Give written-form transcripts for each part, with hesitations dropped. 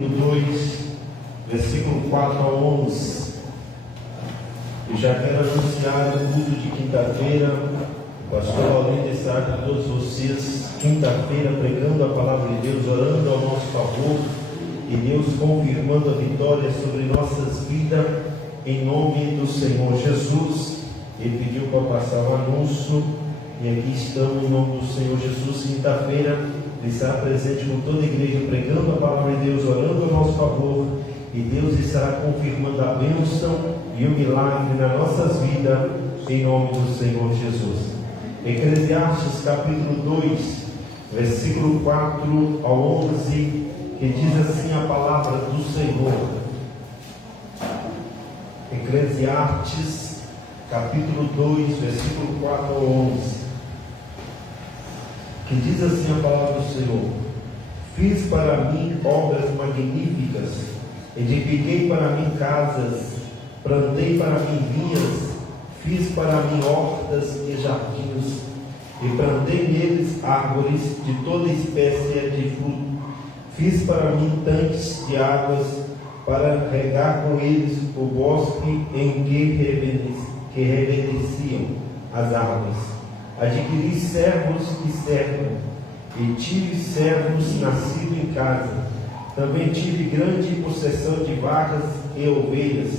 2, versículo 4 a 11. Eu já quero anunciar o culto de quinta-feira. O pastor Além estar com todos vocês, quinta-feira, pregando a palavra de Deus, orando ao nosso favor, e Deus confirmando a vitória sobre nossas vidas, em nome do Senhor Jesus. Ele pediu para passar o anúncio, e aqui estamos em nome do Senhor Jesus. Quinta-feira, ele estará presente com toda a igreja, pregando a palavra de Deus, orando ao nosso favor, e Deus estará confirmando a bênção e o milagre nas nossas vidas, em nome do Senhor Jesus. Eclesiastes capítulo 2, versículo 4 ao 11, que diz assim a palavra do Senhor. Eclesiastes capítulo 2, versículo 4 ao 11, que diz assim a palavra do Senhor: Fiz para mim obras magníficas, edifiquei para mim casas, plantei para mim vinhas, fiz para mim hortas e jardins, e plantei neles árvores de toda espécie de fruto. Fiz para mim tanques de águas, para regar com eles o bosque em que reverdeciam as árvores. Adquiri servos que servam, e tive servos nascidos em casa. Também tive grande possessão de vacas e ovelhas,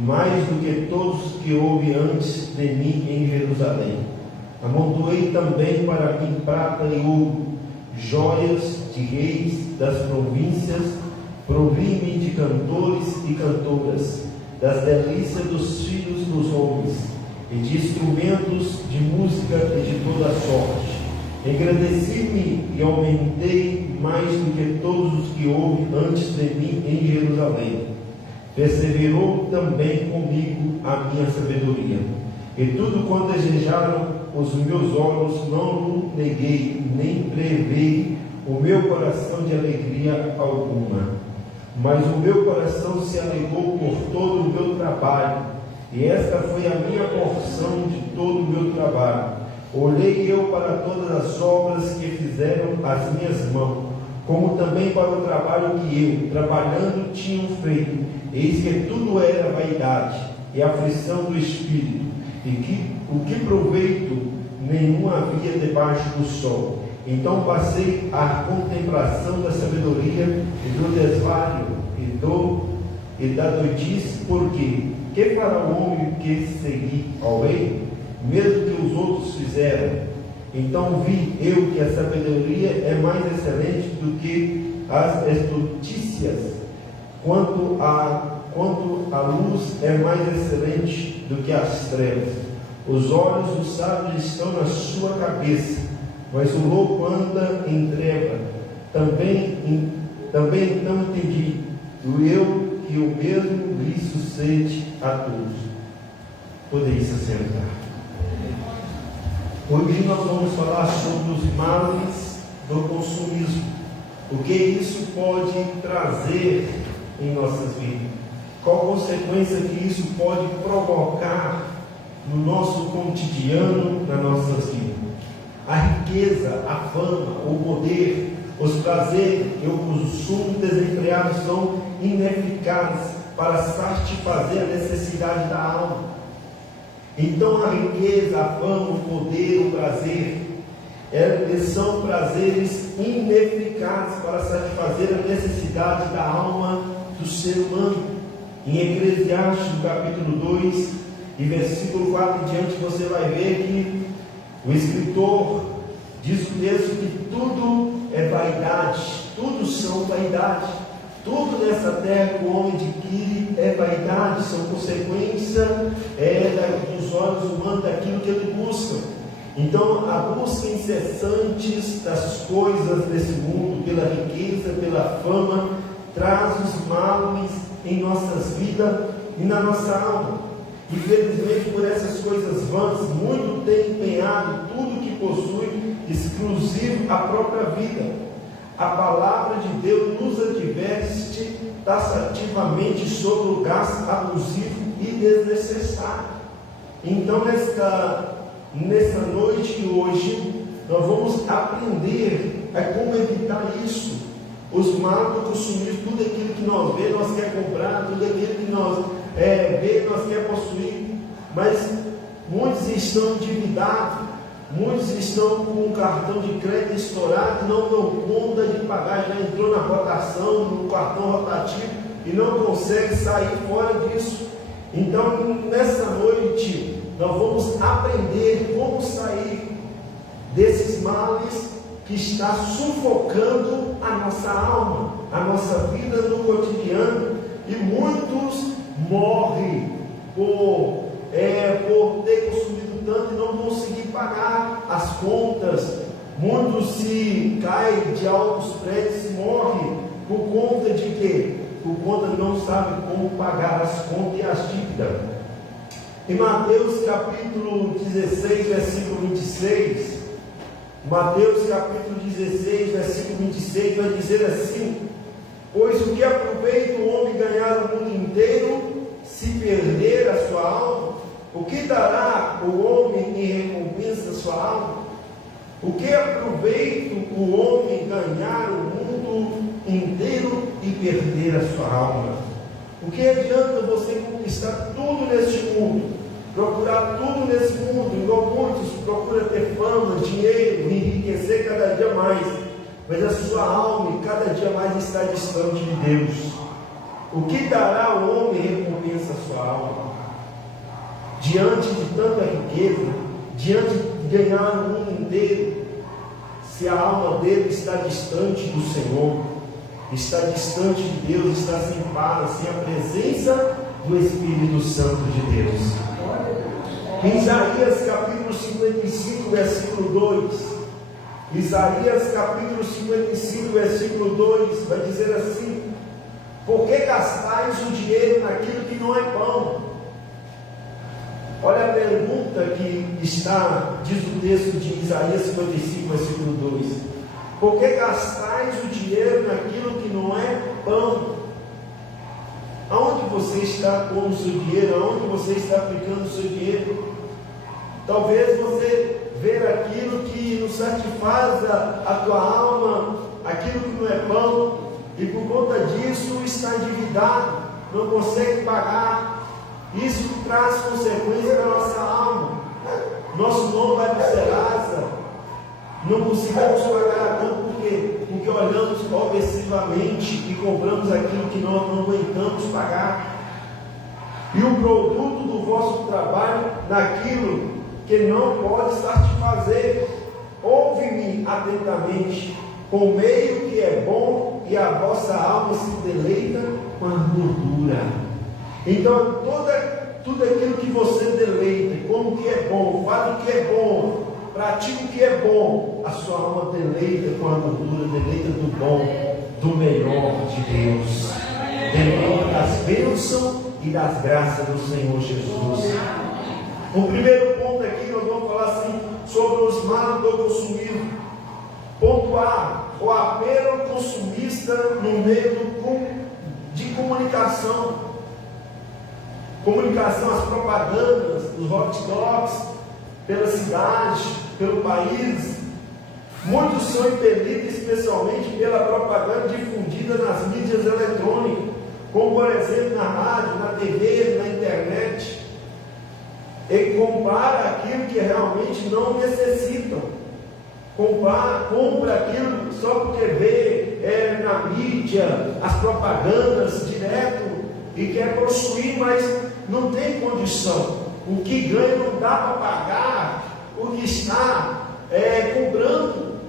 mais do que todos que houve antes de mim em Jerusalém. Amontoei também para mim prata e ouro, joias de reis das províncias, provi-me de cantores e cantoras, das delícias dos filhos dos homens, e de instrumentos de música e de toda sorte. Engrandeci-me e aumentei mais do que todos os que houve antes de mim em Jerusalém. Perseverou também comigo a minha sabedoria, e tudo quanto desejaram os meus olhos não o neguei, nem prevei o meu coração de alegria alguma. Mas o meu coração se alegrou por todo o meu trabalho, e esta foi a minha porção de todo o meu trabalho. Olhei eu para todas as obras que fizeram as minhas mãos, como também para o trabalho que eu, trabalhando, tinham feito. Eis que tudo era vaidade e aflição do espírito, e que o que proveito nenhum havia debaixo do sol. Então passei à contemplação da sabedoria e do desvario e da doidice, porque que fará o homem que seguir ao rei, mesmo que os outros fizeram? Então vi eu que a sabedoria é mais excelente do que as estutícias, quanto a luz é mais excelente do que as trevas. Os olhos dos sábios estão na sua cabeça, mas o louco anda em treva. Também não entendi, eu que o mesmo lhe sucede a todos. Podeis se sentar. Hoje nós vamos falar sobre os males do consumismo. O que isso pode trazer em nossas vidas? Qual consequência que isso pode provocar no nosso cotidiano, nas nossas vidas? A riqueza, a fama, o poder, os prazeres e o consumo desenfreado são ineficazes para satisfazer a necessidade da alma. Então a riqueza, a fama, o poder, o prazer, eles são prazeres ineficazes para satisfazer a necessidade da alma do ser humano. Em Eclesiastes, capítulo 2, e versículo 4 em diante, você vai ver que o escritor diz o texto que tudo é vaidade, tudo são vaidade. Tudo nessa terra que o homem adquire é vaidade, são consequência dos olhos humanos, daquilo que ele busca. Então, a busca incessante das coisas desse mundo, pela riqueza, pela fama, traz os males em nossas vidas e na nossa alma. Infelizmente, por essas coisas vãs, muito tem empenhado tudo que possui, exclusivo à própria vida. A palavra de Deus nos adverte taxativamente sobre o gasto abusivo e desnecessário. Então, nessa noite de hoje, nós vamos aprender a como evitar isso. Os males do consumismo, tudo é nós vê, nós quer comprar, tudo aquilo que nós vê, nós quer possuir, mas muitos estão endividados, muitos estão com o cartão de crédito estourado, não dão conta de pagar, já entrou na rotação, no cartão rotativo e não consegue sair fora disso. Então, nessa noite, nós vamos aprender como sair desses males que está sufocando a nossa alma, a nossa vida no cotidiano, e muitos morrem por ter consumido tanto e não conseguir pagar as contas. Muitos se caem de altos prédios e morrem por conta de quê? Por conta de não sabe como pagar as contas e as dívidas. Em Mateus capítulo 16, versículo 26, Mateus capítulo 16, versículo 26, vai dizer assim: pois o que aproveita o homem ganhar o mundo inteiro, se perder a sua alma? O que dará o homem em recompensa a sua alma? O que aproveita o homem ganhar o mundo inteiro e perder a sua alma? O que adianta você conquistar tudo neste mundo, procurar tudo nesse mundo, igual muitos procuram ter fama, dinheiro, enriquecer cada dia mais, mas a sua alma cada dia mais está distante de Deus? O que dará o homem em recompensa a sua alma? Diante de tanta riqueza, diante de ganhar o mundo inteiro, se a alma dele está distante do Senhor, está distante de Deus, está sem paz, sem a presença do Espírito Santo de Deus. Em Isaías capítulo 55, versículo 2, Isaías capítulo 55, versículo 2, vai dizer assim: por que gastais o dinheiro naquilo que não é pão? Olha a pergunta que está, diz o texto de Isaías 55, versículo 2: por que gastais o dinheiro naquilo que não é pão? Aonde você está pondo o seu dinheiro? Aonde você está aplicando o seu dinheiro? Talvez você vê aquilo que não satisfaz a tua alma, aquilo que não é pão, e por conta disso está endividado, não consegue pagar. Isso traz consequência na nossa alma. Nosso nome vai para o Serasa, não conseguimos pagar a conta, por quê? Porque olhamos obsessivamente e compramos aquilo que nós não aguentamos pagar. E o produto do vosso trabalho naquilo que não pode satisfazer. Ouve-me atentamente, comei o que é bom, e a vossa alma se deleita com a gordura. Então, tudo aquilo que você deleita, como que é bom, faz o que é bom, pratica o que é bom, a sua alma deleita com a gordura, deleita do bom, do melhor de Deus, deleita das bênçãos e das graças do Senhor Jesus. O primeiro ponto aqui, nós vamos falar assim, sobre os males do consumismo. Ponto A: o apelo consumista no meio de comunicação. Comunicação, as propagandas, os hot dogs, pela cidade, pelo país. Muitos são impelidos especialmente pela propaganda difundida nas mídias eletrônicas, como por exemplo na rádio, na TV, na internet. E compara aquilo que realmente não necessitam. Compra aquilo só porque vê na mídia as propagandas direto e quer possuir, mas não tem condição. O que ganha não dá para pagar o que está comprando.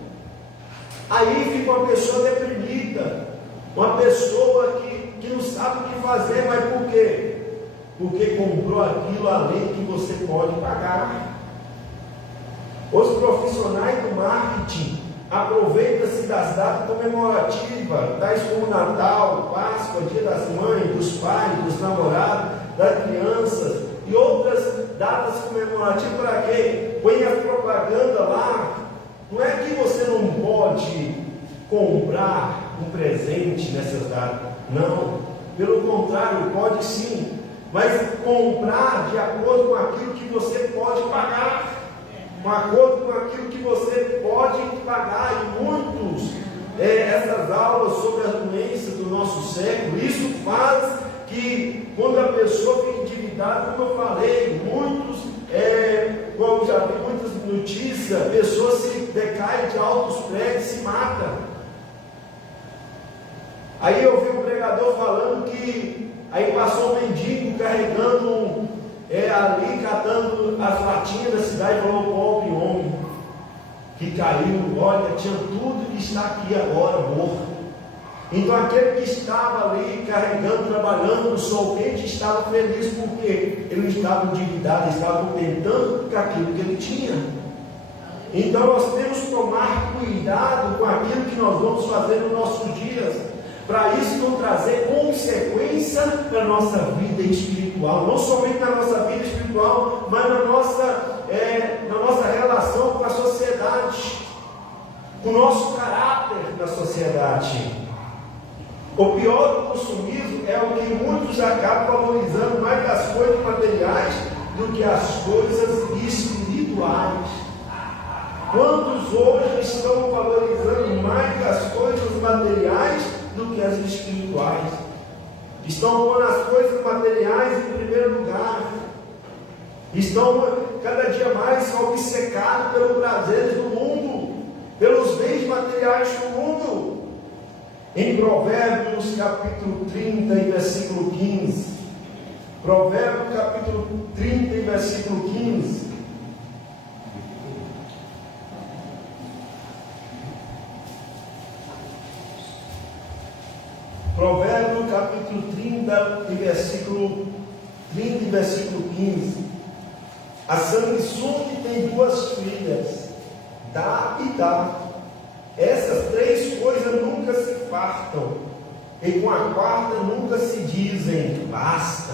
Aí fica uma pessoa deprimida, uma pessoa que não sabe o que fazer, mas por quê? Porque comprou aquilo além que você pode pagar. Os profissionais do marketing aproveitam-se das datas comemorativas, tais como Natal, Páscoa, Dia das Mães, dos pais, dos namorados, das crianças e outras datas comemorativas. Para quê? Põe a propaganda lá. Não é que você não pode comprar um presente nessas datas, não, pelo contrário, pode sim, mas comprar de acordo com aquilo que você pode pagar, de acordo com aquilo que você pode pagar. E muitos, essas aulas sobre as doenças do do nosso século. Isso faz que, quando a pessoa fica endividada, como eu falei, como já vi muitas notícias, a pessoa se decai de altos prédios e se mata. Aí eu vi um pregador falando que aí passou um mendigo carregando ali, catando as latinhas da cidade, e falou: pobre homem que caiu, olha, tinha tudo que está aqui agora morto. Então aquele que estava ali carregando, trabalhando no sol quente, estava feliz, porque ele não estava endividado, ele estava contentando com aquilo que ele tinha. Então nós temos que tomar cuidado com aquilo que nós vamos fazer nos nossos dias, para isso não trazer consequência para a nossa vida espiritual, não somente na nossa vida espiritual, mas na nossa relação com a sociedade, com o nosso caráter na sociedade. O pior do consumismo é o que muitos acabam valorizando mais as coisas materiais do que as coisas espirituais. Quantos hoje estão valorizando mais as coisas materiais do que as espirituais? Estão pondo as coisas materiais em primeiro lugar. Estão cada dia mais obcecados pelos prazeres do mundo, pelos bens materiais do mundo. Em Provérbios capítulo 30 e versículo 15. Provérbios capítulo 30 e versículo 15. Provérbios capítulo 30 e versículo 15. A sanguessuga tem duas filhas, dá e dá. Essas três coisas nunca se fartam, e com a quarta nunca se dizem basta.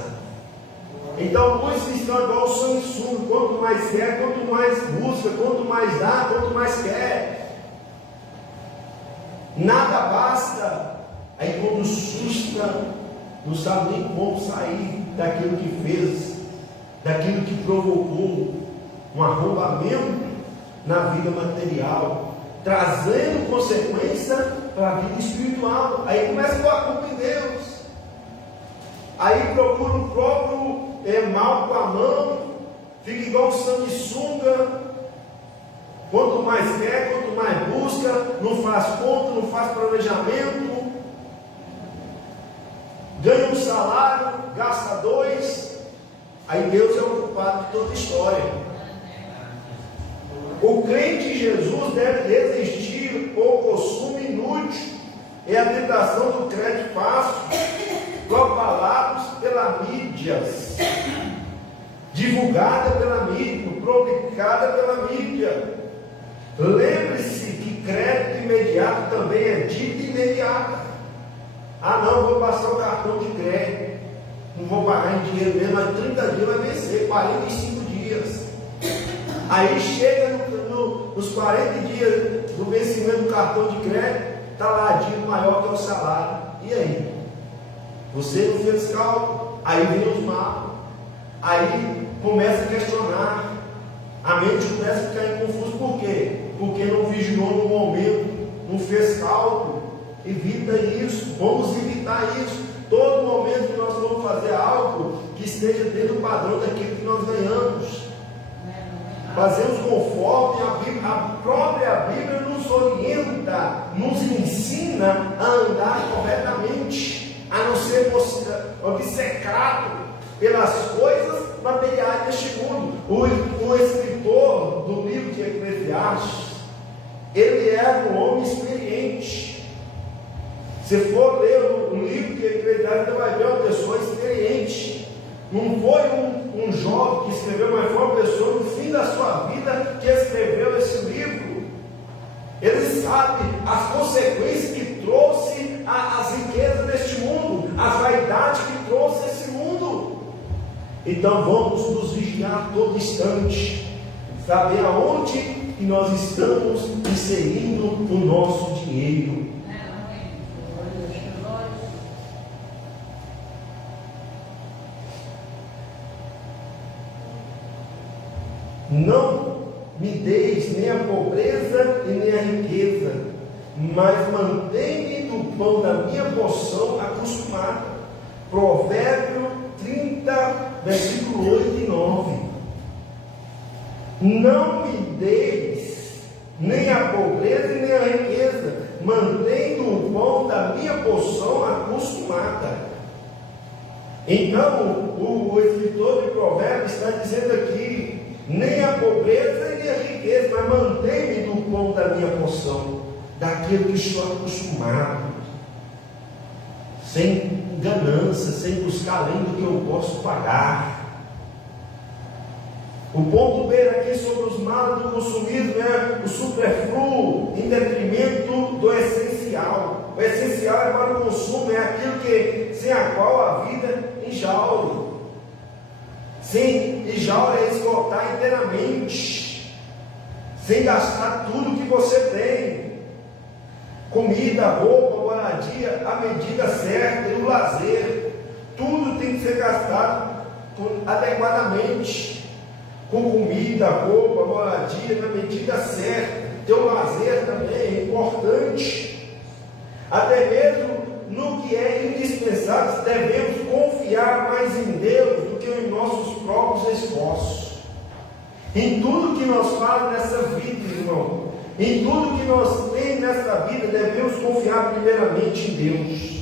Então muitos estão igual o sanguessuga: quanto mais quer, quanto mais busca, quanto mais dá, quanto mais quer. Nada basta. Aí quando susta, não sabe nem como sair daquilo que fez, daquilo que provocou um arrombamento na vida material, trazendo consequência para a vida espiritual. Aí começa a pôr a culpa em Deus. Aí procura o próprio mal com a mão, fica igual o sanguessuga. Quanto mais quer, quanto mais busca, não faz conta, não faz planejamento, ganha um salário, gasta dois. Aí Deus é o culpado de toda a história. O crente em Jesus deve resistir ao consumo inútil e à tentação do crédito fácil, propalados pela mídia, divulgada pela mídia, publicada pela mídia. Lembre-se que crédito imediato também é dívida imediata. Ah não, vou passar o cartão de crédito, não vou pagar em dinheiro mesmo, mas 30 dias vai vencer, 45 dias. Aí chega nos 40 dias do vencimento do cartão de crédito, está lá a dívida maior que o salário. E aí? Você não fez cálculo, aí vem os mapas, aí começa a questionar, a mente começa a ficar confusa. Por quê? Porque não vigiou no momento, não fez cálculo. Evita isso, vamos evitar isso. Todo momento que nós vamos fazer algo que esteja dentro do padrão daquilo que nós ganhamos, fazemos conforme a Bíblia. A própria Bíblia nos orienta, nos ensina a andar corretamente, a não ser obcecado pelas coisas materiais deste mundo. O escritor do livro de Eclesiastes, ele era um homem experiente. Se for ler o livro de Eclesiastes, você vai ver uma pessoa experiente. Não foi um jovem que escreveu, mas foi uma pessoa no fim da sua vida que escreveu esse livro. Ele sabe as consequências que trouxe as riquezas deste mundo, a vaidade que trouxe esse mundo. Então vamos nos vigiar todo instante, saber aonde que nós estamos inserindo o nosso dinheiro. Não me deis nem a pobreza e nem a riqueza, mas mantém-me do pão da minha porção acostumada. Provérbio 30, versículo 8 e 9. Não me deis nem a pobreza e nem a riqueza, mantendo o pão da minha porção acostumada. Então, o escritor de Provérbios está dizendo aqui: nem a pobreza e nem a riqueza, mas mantém-me do pão da minha porção, daquilo que estou acostumado, sem ganância, sem buscar além do que eu posso pagar. O ponto B aqui sobre os males do consumismo é o superfluo em detrimento do essencial. O essencial é para o consumo, é aquilo que, sem a qual a vida enjaula. Sem enjaula é esgotar inteiramente, sem gastar tudo que você tem. Comida, roupa, moradia, a medida certa e o lazer. Tudo tem que ser gastado adequadamente. Com comida, roupa, moradia, na medida certa. Teu lazer também é importante. Até mesmo no que é indispensável, devemos confiar mais em Deus do que em nossos próprios esforços. Em tudo que nós fazemos nessa vida, irmão, em tudo que nós temos nessa vida, devemos confiar primeiramente em Deus.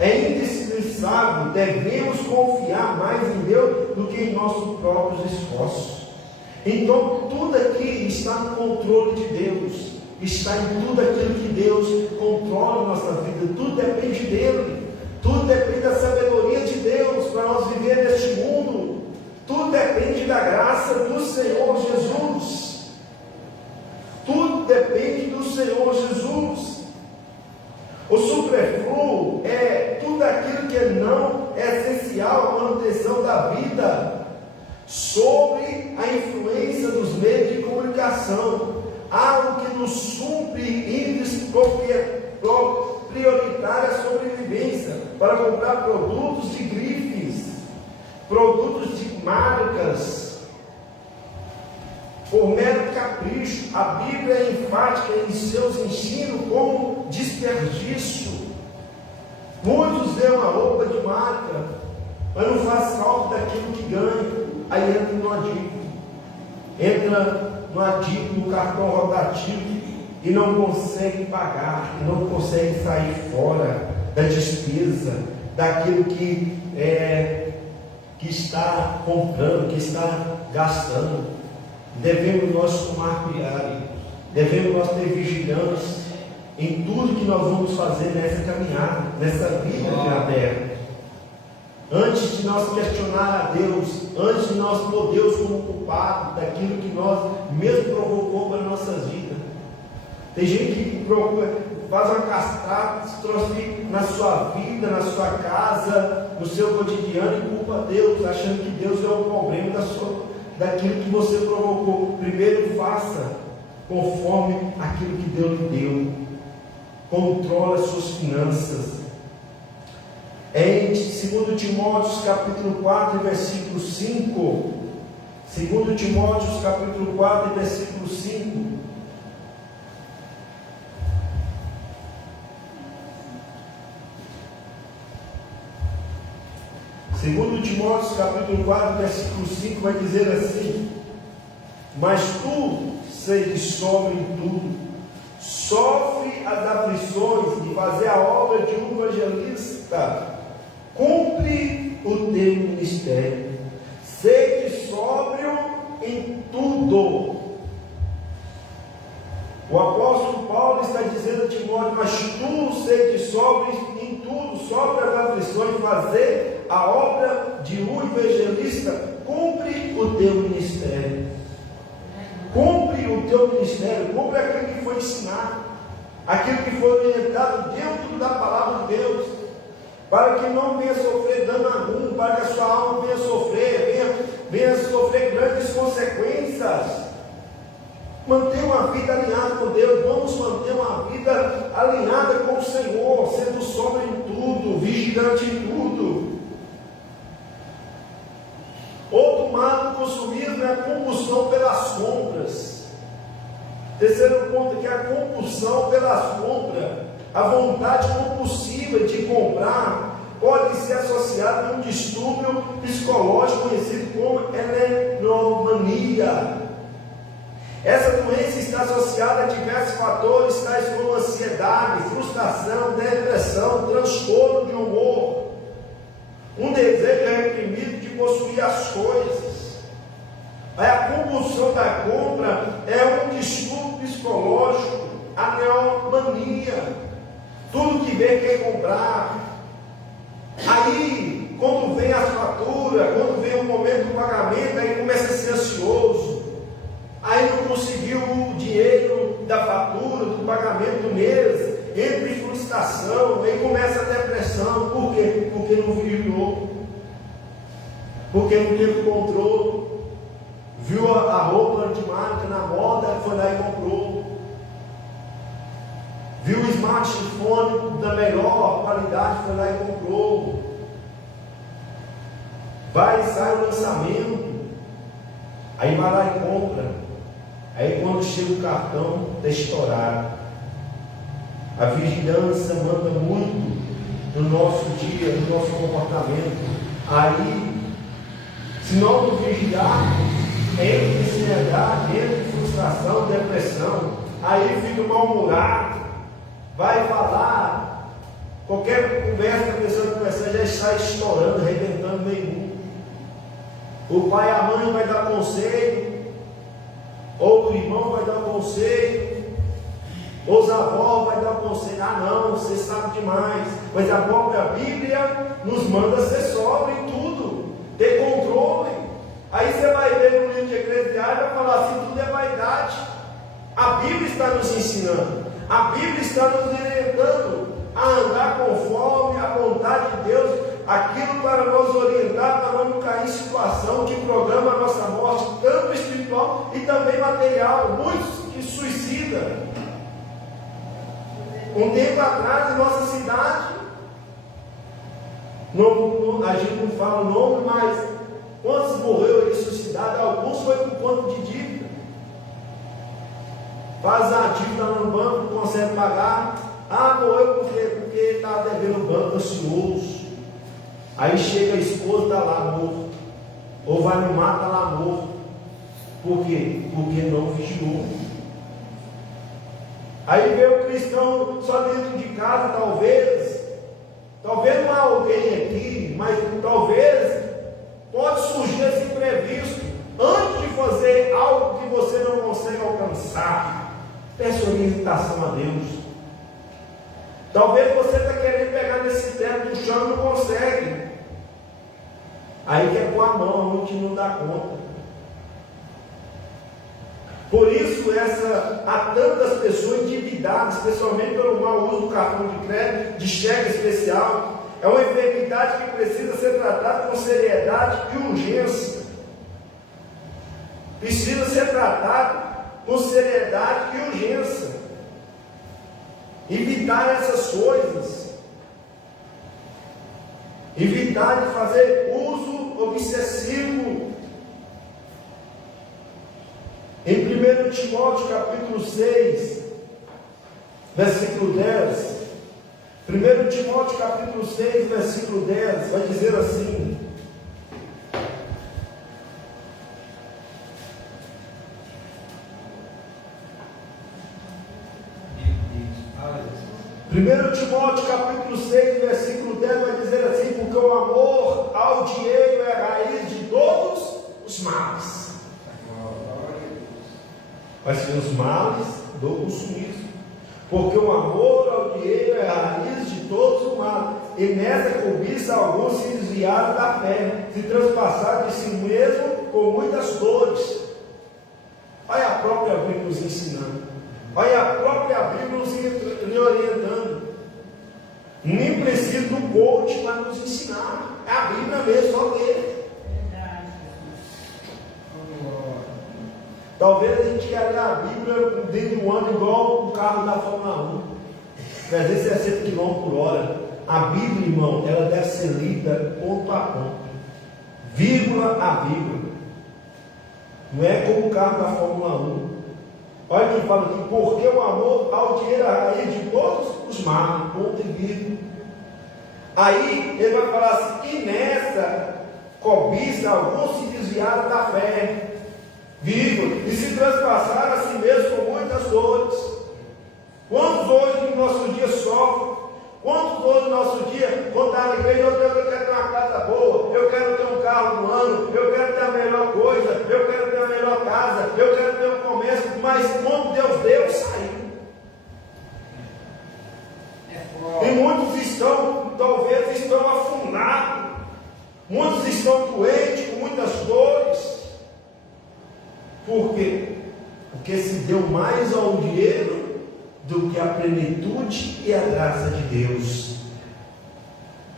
É indispensável, devemos confiar mais em Deus do que em nossos próprios esforços. Então, tudo aqui está no controle de Deus, está em tudo aquilo que Deus controla a nossa vida, tudo depende dEle, tudo depende da sabedoria de Deus para nós viver neste mundo, tudo depende da graça do Senhor Jesus, tudo depende do Senhor Jesus. O superfluo é tudo aquilo que não é essencial à manutenção da vida, sobre a influência dos meios de comunicação, algo que nos supre índice prioritária sobrevivência, para comprar produtos de grifes, produtos de marcas, por mero capricho. A Bíblia é enfática em seus ensinos como desperdício. Muitos dão uma roupa de marca, mas não faz falta daquilo que ganha. Aí entra no adito, no cartão rotativo, e não consegue pagar, e não consegue sair fora da despesa, daquilo que está comprando, que está gastando. Devemos nós tomar cuidado, devemos nós ter vigilância em tudo que nós vamos fazer nessa caminhada, nessa vida aqui na terra. Antes de nós questionar a Deus, antes de nós pôr Deus como culpado daquilo que nós mesmo provocou para a nossa vida. Tem gente que procura, faz uma catástrofe na sua vida, na sua casa, no seu cotidiano, e culpa Deus, achando que Deus é o problema daquilo que você provocou. Primeiro faça conforme aquilo que Deus lhe deu. Controle as suas finanças. Em 2 Timóteo capítulo 4, versículo 5. 2 Timóteo capítulo 4, versículo 5. Segundo Timóteo capítulo 4, versículo 5 vai dizer assim: mas tu seja sobre em tudo, sofre as aflições de fazer a obra de um evangelista, cumpre o teu ministério, seja sóbrio em tudo. O apóstolo Paulo está dizendo a Timóteo: mas tu seja sóbrio em tudo, sofre as aflições de fazer a obra de um evangelista, cumpre o teu ministério. Cumpre o teu ministério, cumpre aquilo que foi ensinado, aquilo que foi orientado dentro da palavra de Deus, para que não venha sofrer dano algum, para que a sua alma venha sofrer grandes consequências. Mantenha uma vida alinhada com Deus. Vamos manter uma vida alinhada com o Senhor, sendo sóbrio em tudo, vigilante em tudo. Outro mal do consumismo é a compulsão pelas compras. Terceiro ponto aqui é a compulsão pelas compras. A vontade compulsiva de comprar pode ser associada a um distúrbio psicológico conhecido como eletromania. Essa doença está associada a diversos fatores, tais como ansiedade, frustração, depressão, transtorno de humor, um desejo reprimido de possuir as coisas. A compulsão da compra é um distúrbio psicológico, a neomania. Tudo que vê quer comprar. Aí, quando vem a fatura, quando vem o momento do pagamento, aí começa a ser ansioso. Aí não conseguiu o dinheiro da fatura, do pagamento do mês, entra em frustração, aí começa a depressão. Por quê? Porque não vigiou, porque não teve controle. Viu a roupa de marca na moda, foi lá e comprou. Viu o smartphone da melhor qualidade, foi lá e comprou. Vai e sai o lançamento, aí vai lá e compra. Aí quando chega o cartão, está estourado. A vigilância manda muito no nosso dia, no nosso comportamento. Aí, se não vigiarmos, entra em ansiedade, entra em frustração, depressão. Aí fica mal-humorado, vai falar, qualquer conversa que a pessoa começar já está estourando, arrebentando meio mundo. O pai e a mãe vai dar conselho, ou o irmão vai dar conselho, ou os avós vai dar conselho. Ah não, você sabe demais. Mas a própria Bíblia nos manda ser sóbrio em tudo, ter controle. Aí você vai ver no livro de Eclesiastes e vai falar assim, tudo é vaidade. A Bíblia está nos ensinando, a Bíblia está nos orientando a andar conforme a vontade de Deus, aquilo para nos orientar, para não cair em situação que programa a nossa morte, tanto espiritual e também material. Muitos que suicidam. Um tempo atrás, em nossa cidade, a gente não fala o nome, mas quantos morreram suicidados? Alguns foi por conta de dívida. Faz a dívida no banco, não consegue pagar. Ah, morreu por quê? Porque estava devendo o banco, ansioso. Aí chega a esposa, está lá morto. Ou vai no mar, está lá morto. Por quê? Porque não vigiou. Aí vê o cristão só dentro de casa, talvez não há alguém aqui, mas talvez pode surgir esse imprevisto. Antes de fazer algo que você não consegue alcançar, peça orientação a Deus. Talvez você está querendo pegar nesse teto do chão e não consegue. Aí quer pôr a mão onde não dá conta. Por isso, há tantas pessoas endividadas, especialmente pelo mau uso do cartão de crédito, de cheque especial. É uma enfermidade que precisa ser tratada com seriedade e urgência. Precisa ser tratado com seriedade e urgência. Evitar essas coisas. Evitar de fazer uso obsessivo. Em 1 Timóteo capítulo 6, versículo 10. 1 Timóteo capítulo 6, versículo 10, vai dizer assim: 1 Timóteo capítulo 6, versículo 10 vai dizer assim: porque o amor ao dinheiro é a raiz de todos os males. Vai ser os males do consumismo. Porque o amor ao dinheiro é a raiz de todos os males. E nessa cobiça alguns se desviaram da fé, se transpassaram de si mesmo com muitas dores. Olha a própria Bíblia nos ensinando. Olha a própria Bíblia nos orientando. Nem precisa do coach para nos ensinar. É a Bíblia mesmo, só ler. Talvez a gente quer ler a Bíblia dentro de um ano igual um carro da Fórmula 1, 360 km por hora. A Bíblia, irmão, ela deve ser lida ponto a ponto, vírgula a vírgula. Não é como o carro da Fórmula 1. Olha quem fala aqui, porque o amor ao dinheiro é a raiz de todos os males, ponto e vírgula. Aí ele vai falar assim, e nessa cobiça alguns se desviaram da fé, vírgula, e se transpassaram a si mesmos com muitas dores. Quantos hoje no nosso dia sofrem? Quantos hoje no nosso dia, quando está na igreja, eu quero ter uma casa boa, eu quero ter um carro no ano, eu quero ter a melhor coisa, eu quero ter a melhor casa, eu quero ter um comércio, mas quando Deus deu, saiu. E muitos estão, talvez estão afundados, muitos estão doentes, com muitas dores. Por quê? Porque se deu mais ao dinheiro do que a plenitude e a graça de Deus.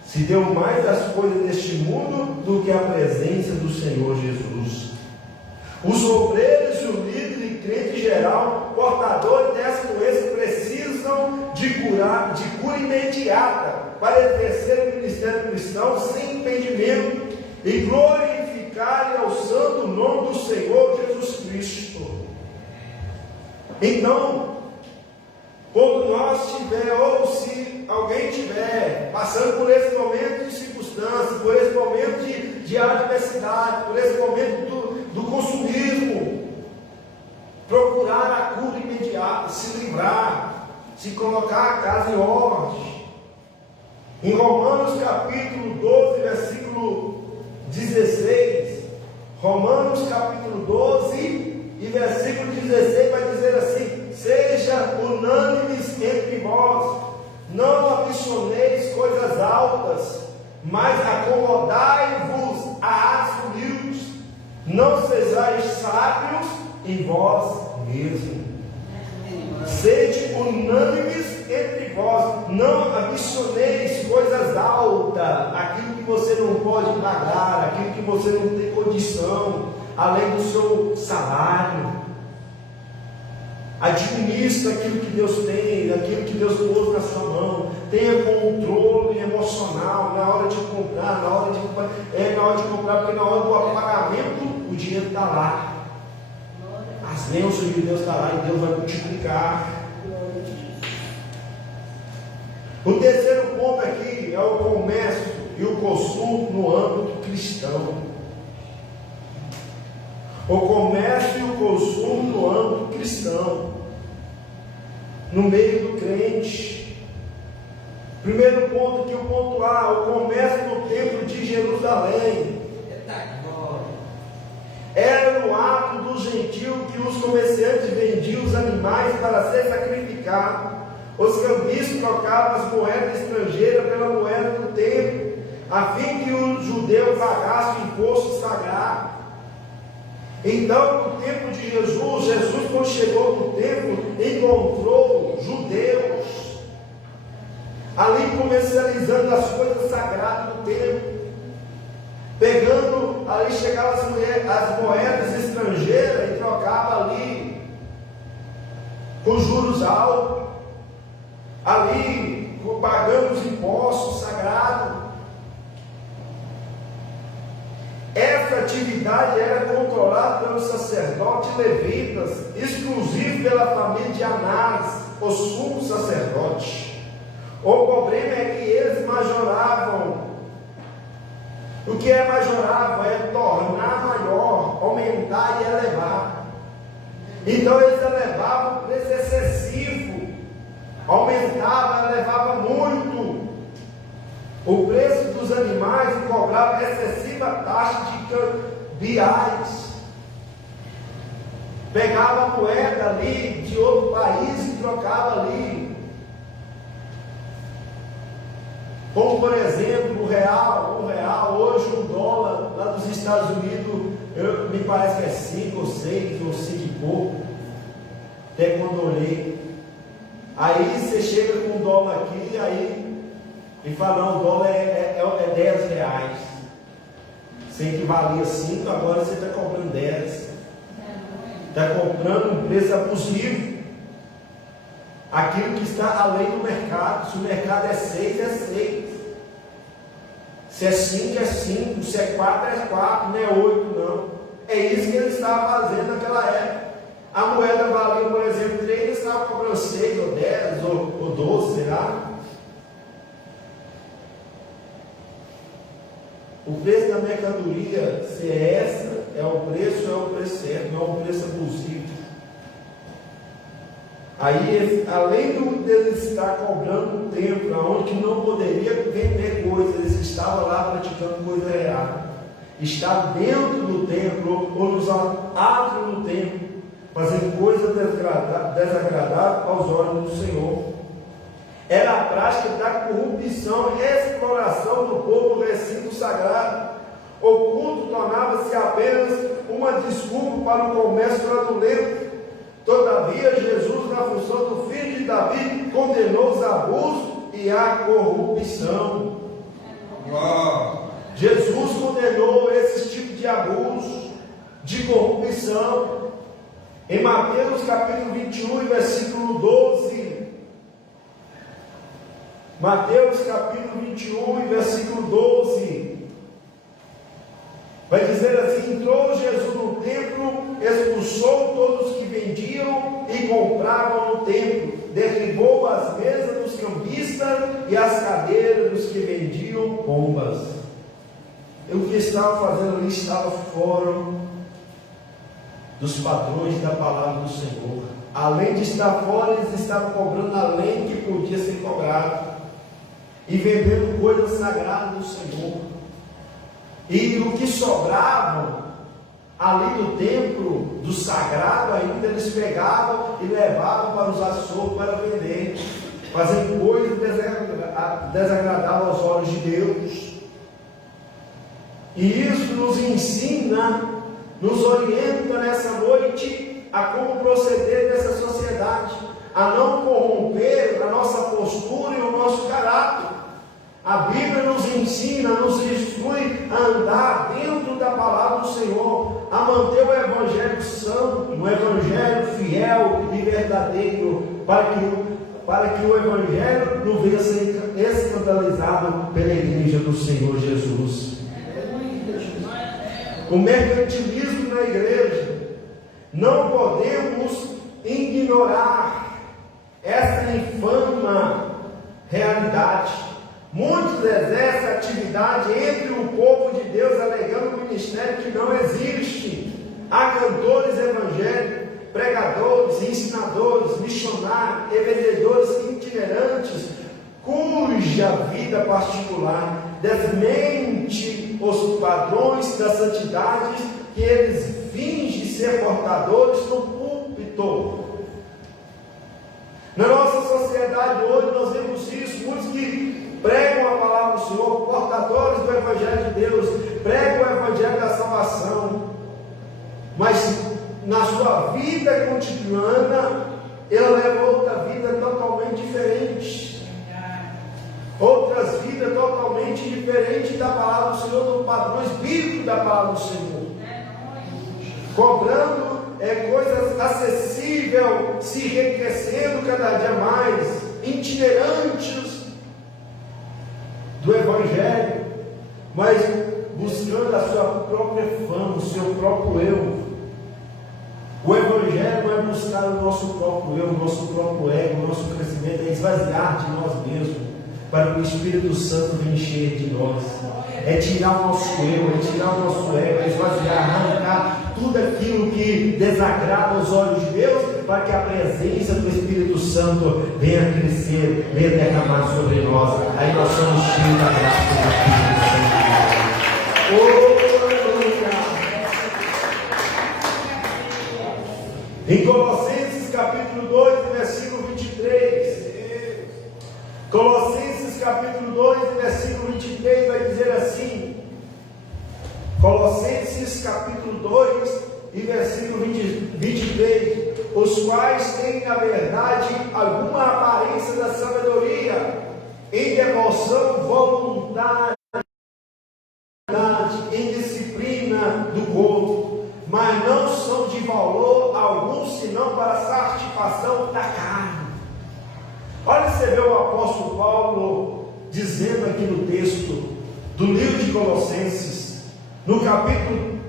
Se deu mais às coisas deste mundo do que a presença do Senhor Jesus. Os obreiros e o líder e crente em geral, portadores dessa doença, precisam de cura imediata para exercer o ministério cristão sem impedimento e glorificarem ao santo nome do Senhor Jesus Cristo. Então, quando nós tiver, ou se alguém tiver passando por esse momento de circunstância, por esse momento de adversidade, por esse momento do consumismo, procurar a cura imediata, se livrar, se colocar a casa em ordem. Em Romanos capítulo 12, versículo 16, Romanos capítulo 12 e versículo 16 vai dizer assim: seja unânimes entre vós, não ambicioneis coisas altas, mas acomodai-vos às humildes, não sejais sábios em vós mesmos. Sede unânimes entre vós, não ambicioneis coisas altas, aquilo que você não pode pagar, aquilo que você não tem condição, além do seu salário. Administra aquilo que Deus tem, aquilo que Deus pôs na sua mão. Tenha controle emocional na hora de comprar, na hora de comprar, porque na hora do pagamento o dinheiro está lá. As bênçãos de Deus estão lá e Deus vai multiplicar. O terceiro ponto aqui é o comércio e o consumo no âmbito cristão. O comércio e o consumo no âmbito cristão, no meio do crente. Primeiro ponto aqui, o ponto A, o comércio no templo de Jerusalém. Era no ato do gentio que os comerciantes vendiam os animais para ser sacrificados. Os cambistas trocavam as moedas estrangeiras pela moeda do templo, a fim que o judeu pagasse o imposto sagrado. Então, no tempo de Jesus, quando chegou no templo, encontrou judeus ali comercializando as coisas sagradas do templo, pegando ali, chegavam as moedas estrangeiras e trocava ali com juros altos, ali pagando os impostos sagrados. Essa atividade era controlada pelos sacerdotes levitas, exclusivo pela família de Anás, o sumo sacerdote. O problema é que eles majoravam. O que é majoravam? É tornar maior, aumentar e elevar. Então eles elevavam o preço excessivo, aumentava, elevava muito o preço dos animais e cobrava excessiva taxa de cambiais. Pegava a moeda ali de outro país e trocava ali. Como por exemplo o real, hoje o dólar lá dos Estados Unidos, me parece que é 5 ou 6 ou 5 e pouco, até quando eu olhei. Aí você chega com o dólar aqui, aí e fala, não, o dólar é 10 reais. Sem que valia 5, agora você está cobrando 10. Está comprando um preço abusivo. Aquilo que está além do mercado. Se o mercado é 6, é 6. Se é 5, é 5. Se é 4, é 4. Não é 8, não. É isso que ele estava fazendo naquela época. A moeda valia, por exemplo, 3, eles estavam cobrando 6 ou 10 ou 12, sei lá. O preço da mercadoria, se é essa, é o preço certo, não é um preço abusivo. Aí, além dele estar cobrando um templo onde não poderia vender coisas, eles estavam lá praticando coisa errada. Está dentro do templo ou nos átrios do templo, fazendo coisa desagradável aos olhos do Senhor. Era a prática da corrupção e exploração do povo no recinto sagrado. O culto tornava-se apenas uma desculpa para o comércio fraudulento. Todavia, Jesus, na função do filho de Davi, condenou os abusos e a corrupção. Jesus condenou esse tipo de abuso, de corrupção. Em Mateus capítulo 21, versículo 12. Mateus capítulo 21, versículo 12. Vai dizer assim: entrou Jesus no templo, expulsou todos os que vendiam e compravam no templo, derribou as mesas dos cambistas e as cadeiras dos que vendiam pombas. E o que estava fazendo ali estava fora dos padrões da palavra do Senhor. Além de estar fora, eles estavam cobrando além que podia ser cobrado e vendendo coisas sagradas do Senhor. E o que sobrava ali no templo, do sagrado ainda, eles pegavam e levavam para os açougues para vender, fazendo coisas desagradáveis aos olhos de Deus. E isso nos ensina, nos orienta nessa noite a como proceder nessa sociedade, a não corromper a nossa postura e o nosso caráter. A Bíblia nos ensina, nos instrui a andar dentro da palavra do Senhor, a manter o Evangelho santo, o Evangelho fiel e verdadeiro, para que o Evangelho não venha ser escandalizado pela igreja do Senhor Jesus. O mercantilismo na igreja, não podemos ignorar essa infame realidade. Muitos exercem atividade entre o povo de Deus, alegando um ministério que não existe. Há cantores evangélicos, pregadores, ensinadores, missionários e vendedores itinerantes, cuja vida particular desmente os padrões da santidade que eles fingem ser portadores no púlpito. Na nossa sociedade hoje nós vemos isso, muitos que pregam a palavra do Senhor, portadores do Evangelho de Deus, pregam o Evangelho da salvação, mas na sua vida cotidiana, ele leva outra vida totalmente diferente. Outras vidas totalmente diferentes da palavra do Senhor, dos padrões bíblicos da palavra do Senhor. Cobrando coisas acessíveis, se enriquecendo cada dia mais, itinerantes do Evangelho, mas buscando a sua própria fama, o seu próprio eu. O Evangelho não é buscar o nosso próprio eu, o nosso próprio ego, o nosso crescimento, é esvaziar de nós mesmos, para que o Espírito Santo venha encher de nós. É tirar o nosso eu, é tirar o nosso ego, é esvaziar, arrancar tudo aquilo que desagrada aos olhos de Deus, para que a presença do Espírito Santo venha crescer, venha derramar sobre nós. Aí nós somos cheios da graça do Espírito Santo. Aleluia! Em Colossenses capítulo 2, versículo 23. Colossenses capítulo 2, versículo 23 vai dizer assim. Colossenses capítulo 2 e versículo 23. Os quais têm na verdade alguma aparência da sabedoria, em devoção voluntária, em disciplina do corpo, mas não são de valor algum senão para a satisfação da carne. Olha, você vê o apóstolo Paulo dizendo aqui no texto do livro de Colossenses, no capítulo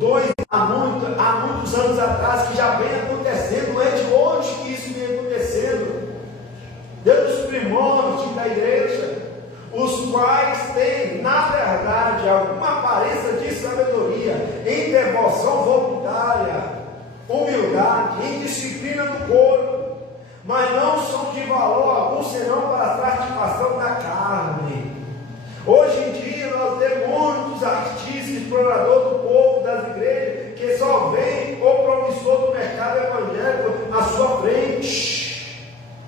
2, há muitos anos atrás, que já vem acontecendo, não é de hoje que isso vem acontecendo. Desde os primórdios da igreja, os quais têm, na verdade, alguma aparência de sabedoria, em devoção voluntária, humildade, em disciplina do corpo, mas não são de valor algum senão para a satisfação da carne. Hoje em dia nós temos muitos artistas, exploradores do povo, das igrejas, que só veem o promissor do mercado evangélico à sua frente.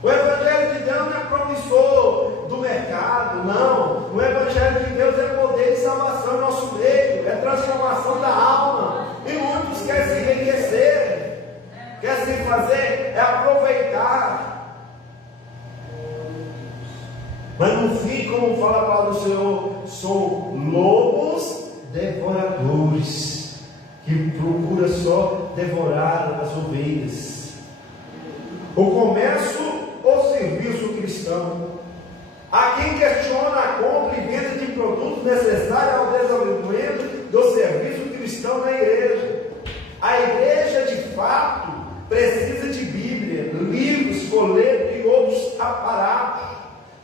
O Evangelho de Deus não é promissor do mercado, não. O Evangelho de Deus é poder de salvação em nosso meio, é transformação da alma. E muitos querem se enriquecer, querem se fazer, é aproveitar. Mas no fim, como fala a palavra do Senhor, são lobos devoradores, que procuram só devorar as ovelhas. O comércio ou serviço cristão. Há quem questiona a compra e venda de produtos necessários ao desenvolvimento do serviço cristão na igreja. A igreja, de fato, precisa de Bíblia, livros, folhetos e outros aparatos.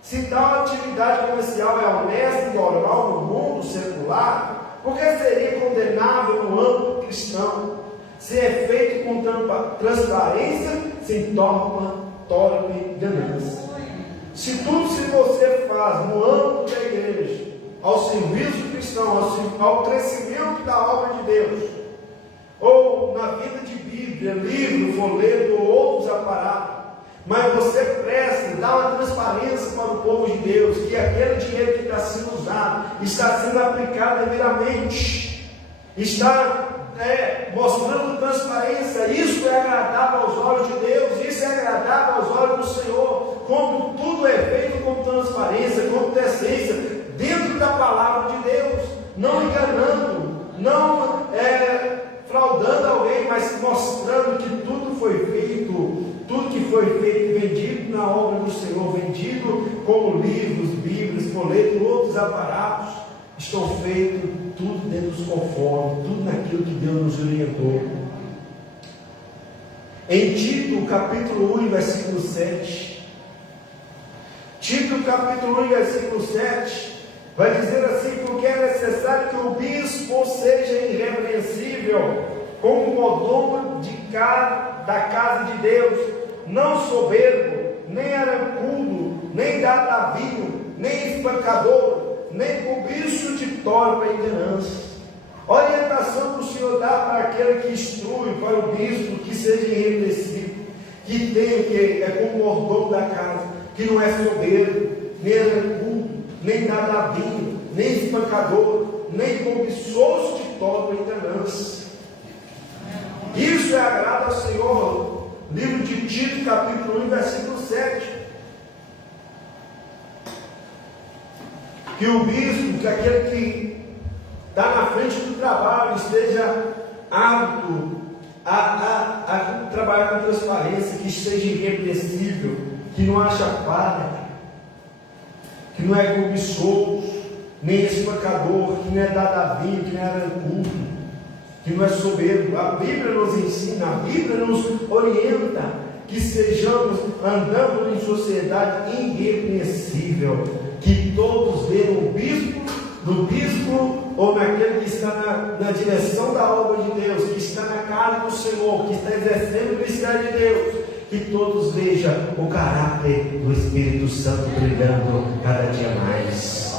Se tal atividade comercial é honesta e normal no mundo secular, por que seria condenável no âmbito cristão? Se é feito com transparência, se torna torpe ganância. Se tudo que você faz no âmbito da igreja, ao serviço cristão, ao crescimento da obra de Deus, ou na vida de Bíblia, livro, folheto ou outros aparatos, mas você presta, dá uma transparência para o povo de Deus, que aquele dinheiro que está sendo usado, está sendo aplicado devidamente, está mostrando transparência, isso é agradável aos olhos de Deus, isso é agradável aos olhos do Senhor, quando tudo é feito com transparência, com decência, dentro da palavra de Deus, não enganando, não fraudando alguém, mas mostrando que tudo foi feito, tudo que foi feito, vendido na obra do Senhor, vendido como livros, bíblias, folhetos, outros aparatos, estão feitos tudo dentro dos conformes, tudo naquilo que Deus nos orientou. Em Tito, capítulo 1, versículo 7. Tito, capítulo 1, versículo 7, vai dizer assim: porque é necessário que o bispo seja irrepreensível, como mordomo da casa de Deus, não soberbo, nem arancudo, nem dado a vinho, nem espancador, nem cobiço de torpe ganância. Orientação que o Senhor dá para aquele que instrui, para o bispo, que seja irrepreensivo, que é como mordomo da casa, que não é soberbo, nem arancudo, nem dado a vinho, nem espancador, nem cobiçoso de torpe ganância. Isso é agrado ao Senhor. Livro de Tito, capítulo 1, versículo 7. Que o bispo, que aquele que está na frente do trabalho, esteja apto a trabalhar com transparência, que esteja irrepreensível, que não acha falha, que não é cobiçoso, nem espancador, que não é dado a vinho, que não é arancudo, que não é soberbo. A Bíblia nos ensina, a Bíblia nos orienta que sejamos andando em sociedade irrepreensível, que todos vejam o bispo, do bispo ou naquele que está na direção da obra de Deus, que está na casa do Senhor, que está exercendo o ministério de Deus, que todos vejam o caráter do Espírito Santo brilhando cada dia mais.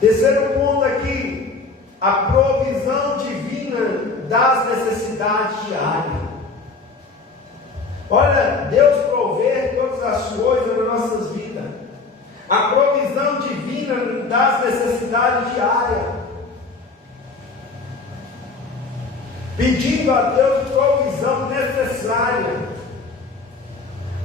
Terceiro ponto aqui, a provisão divina das necessidades diárias. Olha, Deus provê todas as coisas nas nossas vidas. A provisão divina das necessidades diárias. Pedindo a Deus provisão necessária.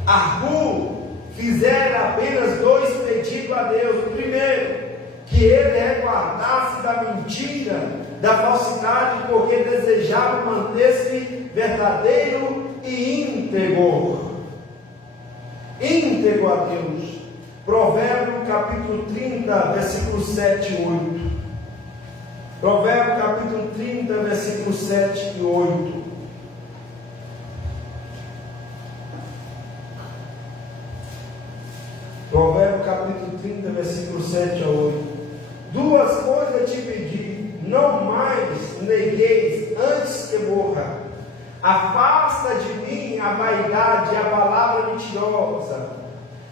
Argu fizera apenas 2 pedidos a Deus. Primeiro, que ele reguardasse da mentira, da falsidade, porque desejava manter-se verdadeiro e íntegro. Íntegro a Deus. Provérbio capítulo 30, versículo 7 e 8. Provérbios capítulo 30, versículos 7 e 8. Provérbios capítulo 30, versículos 7 a 8. Duas coisas te pedi, não mais negueis antes que morra. Afasta de mim a vaidade e a palavra mentirosa.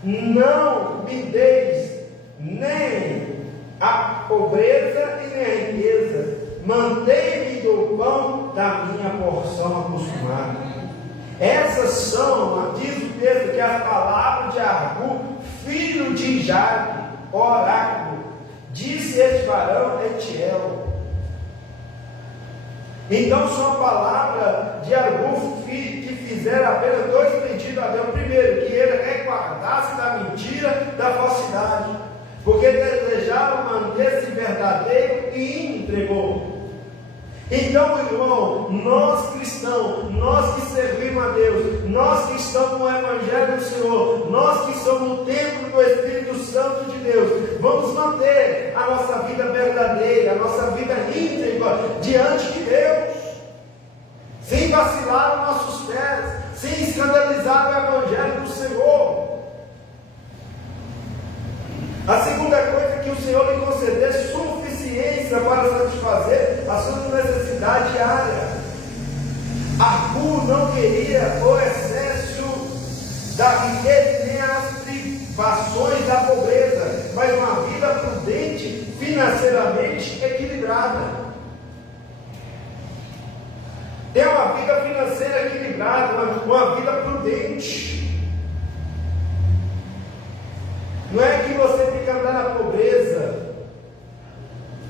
Não me deis nem a pobreza e nem a riqueza. Mantém-me do pão da minha porção acostumada. Essas são, diz o texto, que as palavras de Agur, filho de Jaque, oráculo. Disse este varão Etiel. Então são a palavra de Agur que fizeram apenas dois pedidos a Deus. Primeiro, que ele reguardasse da mentira, da falsidade, porque desejava manter-se verdadeiro e entregou. Então, irmão, nós cristãos, nós que servimos a Deus, nós que estamos no Evangelho do Senhor, nós que somos o templo do Espírito Santo de Deus, vamos manter a nossa vida verdadeira, a nossa vida íntegra diante de Deus, sem vacilar os nossos pés, sem escandalizar o Evangelho do Senhor. A segunda coisa é que o Senhor lhe conceder suficiência para satisfazer a sua necessidade diária. Agur não queria o excesso da riqueza nem as privações da pobreza, mas uma vida prudente, financeiramente equilibrada. Ter uma vida financeira equilibrada, uma vida prudente. Não é que você fica andando na pobreza,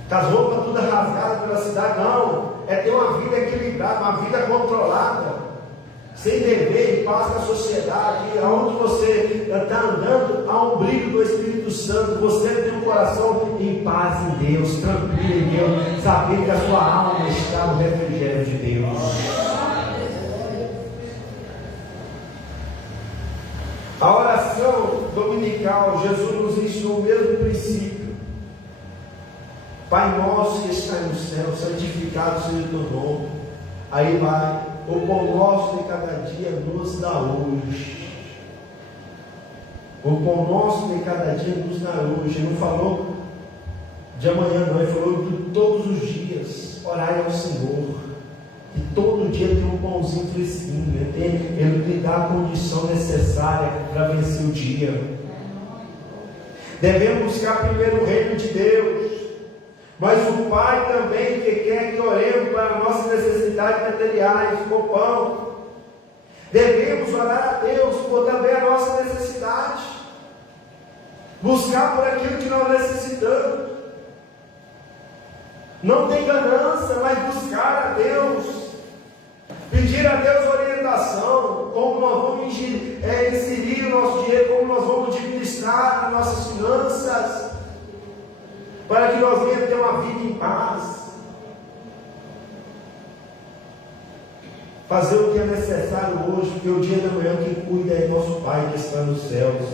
com as roupas todas rasgadas pela cidade, não. É ter uma vida equilibrada, uma vida controlada, sem dever, em paz com a sociedade. Aonde você está andando, há um brilho do Espírito Santo. Você tem um coração em paz em Deus, tranquilo em Deus, saber que a sua alma está no refrigério de Deus. A oração dominical, Jesus nos ensinou o mesmo princípio. Pai nosso que está no céu, santificado seja o teu nome. Aí vai, o pão nosso de cada dia nos dá hoje. O pão nosso de cada dia nos dá hoje. Ele não falou de amanhã, não, ele falou de todos os dias. Orai ao Senhor. E todo dia tem um pãozinho fresquinho, ele lhe dá a condição necessária para vencer o dia. Devemos buscar primeiro o reino de Deus, mas o Pai também que quer que oremos para nossas necessidades materiais, por pão. Devemos orar a Deus por também a nossa necessidade, buscar por aquilo que nós necessitamos. Não tem ganância, mas buscar a Deus. Pedir a Deus orientação, como nós vamos inserir o nosso dinheiro, como nós vamos administrar as nossas finanças, para que nós venhamos ter uma vida em paz. Fazer o que é necessário hoje, porque o dia da manhã quem cuida é nosso Pai que está nos céus.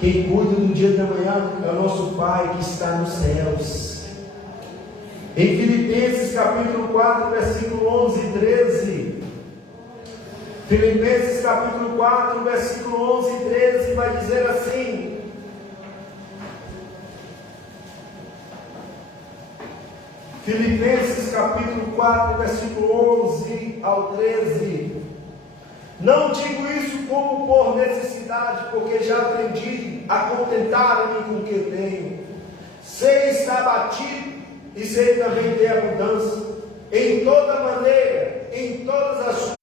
Quem cuida do dia da manhã é o nosso Pai que está nos céus. Em Filipenses capítulo 4, versículo 11 e 13. Filipenses capítulo 4, versículo 11 e 13 vai dizer assim: Filipenses capítulo 4, versículo 11 ao 13. Não digo isso como por necessidade, porque já aprendi a contentar-me com o que tenho. Sei estar batido e sei também ter abundância. Em toda maneira, em todas as coisas,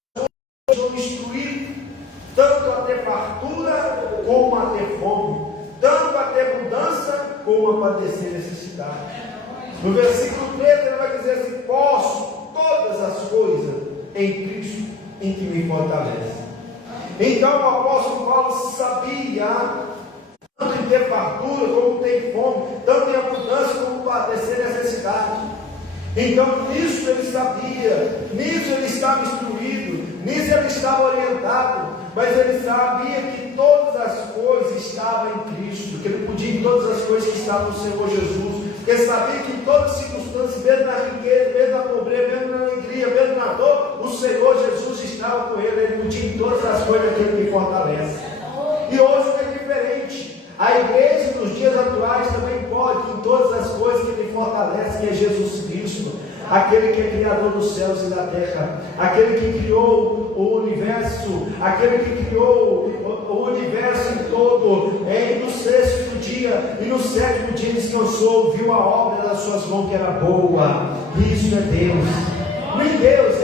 sou instruído, tanto a ter fartura como a ter fome, tanto a ter abundância como a padecer necessidade. No versículo 13 ele vai dizer assim: posso todas as coisas em Cristo em que me fortalece. Então o apóstolo Paulo sabia tanto em ter fartura como ter fome, tanto em abundância como padecer necessidade. Então nisso ele sabia, nisso ele estava instruído, nisso ele estava orientado, mas ele sabia que todas as coisas estavam em Cristo, que ele podia em todas as coisas que estavam no Senhor Jesus, porque sabia que em todas as circunstâncias, mesmo na riqueza, mesmo na pobreza, mesmo na alegria, mesmo na dor, o Senhor Jesus estava com ele. Ele podia em todas as coisas aquele que fortalece. E hoje não é diferente. A igreja nos dias atuais também pode em todas as coisas que ele fortalece, que é Jesus Cristo, aquele que é criador dos céus e da terra, aquele que criou o universo, aquele que criou o universo em todo, no sexto dia, e no sétimo dia descansou, viu a obra das suas mãos que era boa. Isso é Deus. Nem Deus,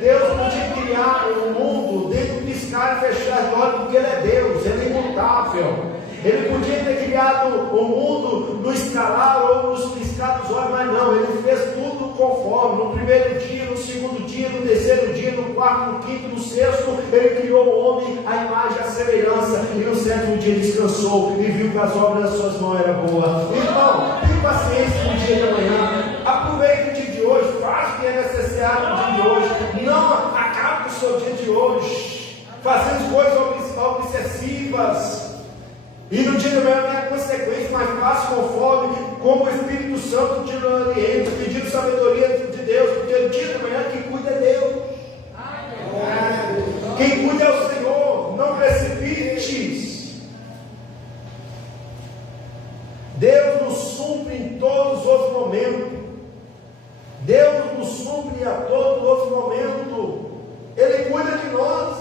Deus podia criar o mundo dentro de piscar e fechar de olhos, porque Ele é Deus, Ele é imutável. Ele podia ter criado o mundo no escalar ou nos piscar dos olhos, mas não, Ele fez tudo conforme. No primeiro dia, no segundo dia, no terceiro dia, no quarto, no quinto, no sexto, Ele criou o homem à imagem e à semelhança, e no sétimo dia descansou e viu que as obras das suas mãos eram boas. Então, tenha paciência no dia de amanhã, aproveite o dia de hoje, faça o que é necessário no dia de hoje, não acabe com o seu dia de hoje, fazendo coisas obsessivas. E no dia de amanhã vem a consequência, mas faça conforme como o Espírito Santo te orienta, pedindo sabedoria de Deus, porque no dia de amanhã quem cuida é Deus. Quem cuida é o Senhor, não precipites. Deus nos supre em todos os momentos. Deus nos supre a todos os momentos. Ele cuida de nós,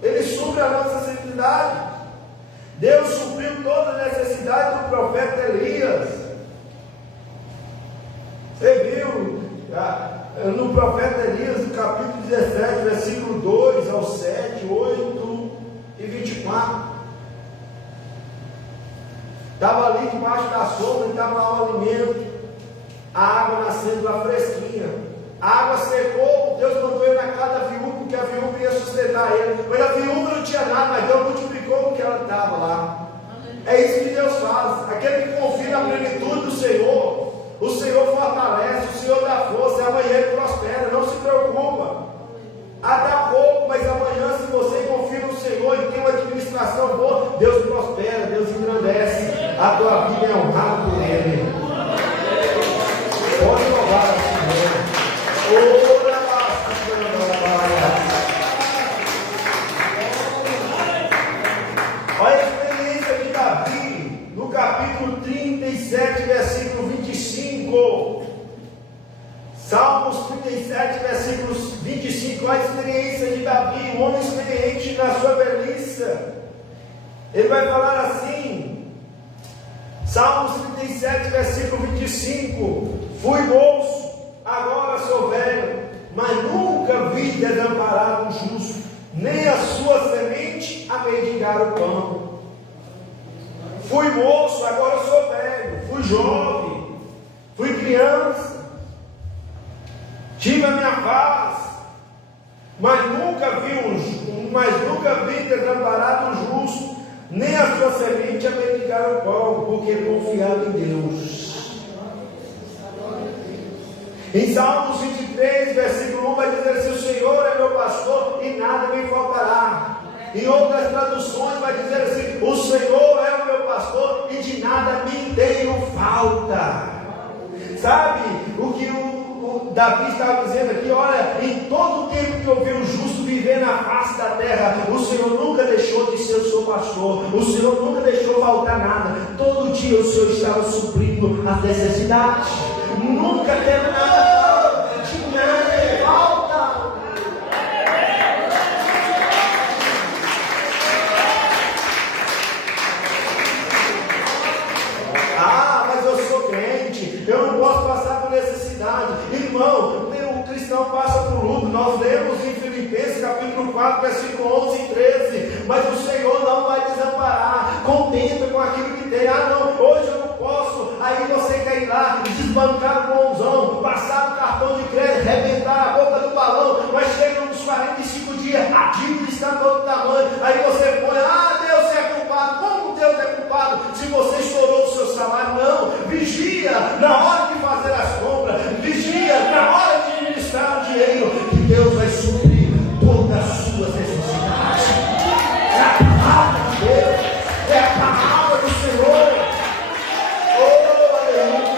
Ele supre a nossa necessidade. Deus supriu toda a necessidade do profeta Elias. Você viu no profeta Elias, no capítulo 17, versículo 2 ao 7, 8 e 24. Estava ali debaixo da sombra, estava lá o alimento, a água nascendo lá fresquinha. A água secou, Deus mandou ele na casa da viúva, porque a viúva ia sustentar ele. Mas a viúva não tinha nada, mas Deus multiplicou o que ela estava lá. É isso que Deus faz. Aquele que confia na plenitude do Senhor, o Senhor fortalece, o Senhor dá força, e amanhã ele prospera, não se preocupa. Até pouco, mas amanhã, se você confia no Senhor e tem uma administração boa, Deus prospera, Deus engrandece. A tua vida é honrada por Ele. Pode louvar o Senhor. Olha a experiência de Davi, no capítulo 37, versículo 25. Salmos 37, versículos 25. Olha a experiência de Davi, um homem experiente na sua velhice. Ele vai falar assim, Salmos 37, versículo 25. Fui moço, agora sou velho, mas nunca vi desamparado o justo, nem a sua semente a mendigar o pão. Fui moço, agora sou velho, fui jovem, fui criança, tive a minha paz, mas nunca vi desamparado o justo, nem a sua semente a mendigar o pão, porque confiava em Deus. Em Salmos 23, versículo 1 vai dizer assim: o Senhor é meu pastor e nada me faltará. Em outras traduções vai dizer assim: o Senhor é o meu pastor e de nada me tenho falta. Sabe o que o Davi estava dizendo aqui? Olha, em todo o tempo que eu vi o justo viver na face da terra, o Senhor nunca deixou de ser o seu pastor, o Senhor nunca deixou faltar nada. Todo dia o Senhor estava suprindo as necessidades, nunca teve nada, de nada falta. Mas eu sou crente, eu não posso passar por necessidade. Irmão, o cristão passa por luto. Nós lemos em Filipenses capítulo 4, versículo 11 e 13. Mas o Senhor não vai desamparar. Contenta com aquilo que tem. Não, hoje eu não posso. Aí você quer ir lá, desbancar o bonzão, passar o cartão de crédito, arrebentar a boca do balão. Mas chega nos 45 dias, a dívida está todo tamanho. Aí você põe: Deus é culpado. Como Deus é culpado se você estourou o seu salário? Não, vigia na hora de fazer as compras, vigia na hora de administrar o dinheiro, que Deus vai suprir todas as suas necessidades. É a palavra de Deus, é a palavra do Senhor. Oh, aleluia.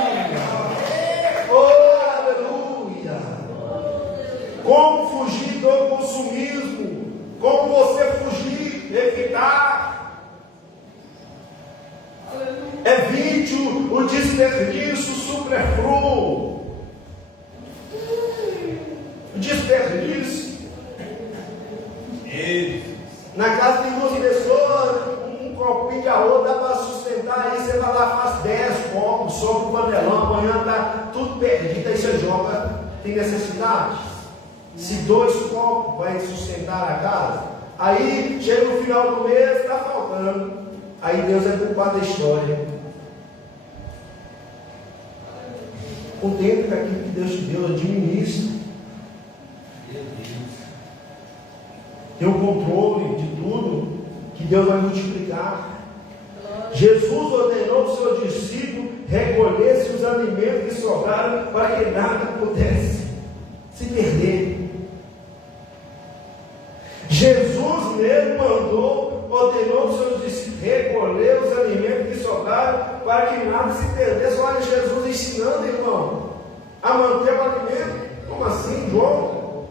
evite o desperdício superfluo. O desperdício. Na casa tem 2 pessoas, um copinho de arroz dá para sustentar, aí você vai lá, faz 10 copos, sobe o panelão, amanhã está tudo perdido, aí você joga. Tem necessidade? Se 2 copos vai sustentar a casa, aí chega no final do mês, está faltando. Aí Deus é culpado da história. Contente com aquilo que Deus te deu, administra. Tem o controle de tudo, que Deus vai multiplicar. Jesus ordenou ao seu discípulo recolhesse os alimentos que sobraram para que nada pudesse se perder. Jesus mesmo ordenou aos seus discípulos recolher os alimentos que sobraram para que nada se perdesse. Olha Jesus ensinando, irmão, a manter o alimento. Como assim, João?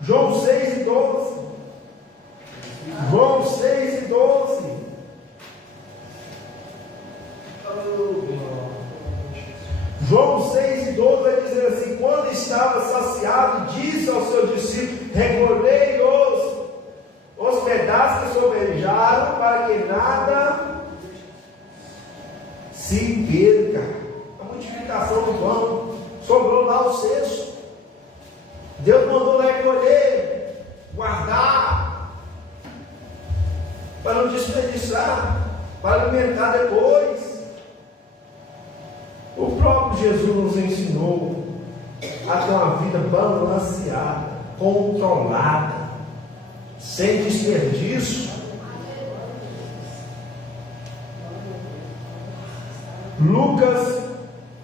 João 6:12. João 6:12. João 6:12 vai dizer assim: quando estava saciado, disse ao seu discípulo: recolhei os pedaços que sobejaram, para que nada se perca. A multiplicação do pão, sobrou lá o cesto. Deus mandou recolher, guardar, para não desperdiçar, para alimentar depois. O próprio Jesus nos ensinou a ter uma vida balanceada, controlada, sem desperdício. Lucas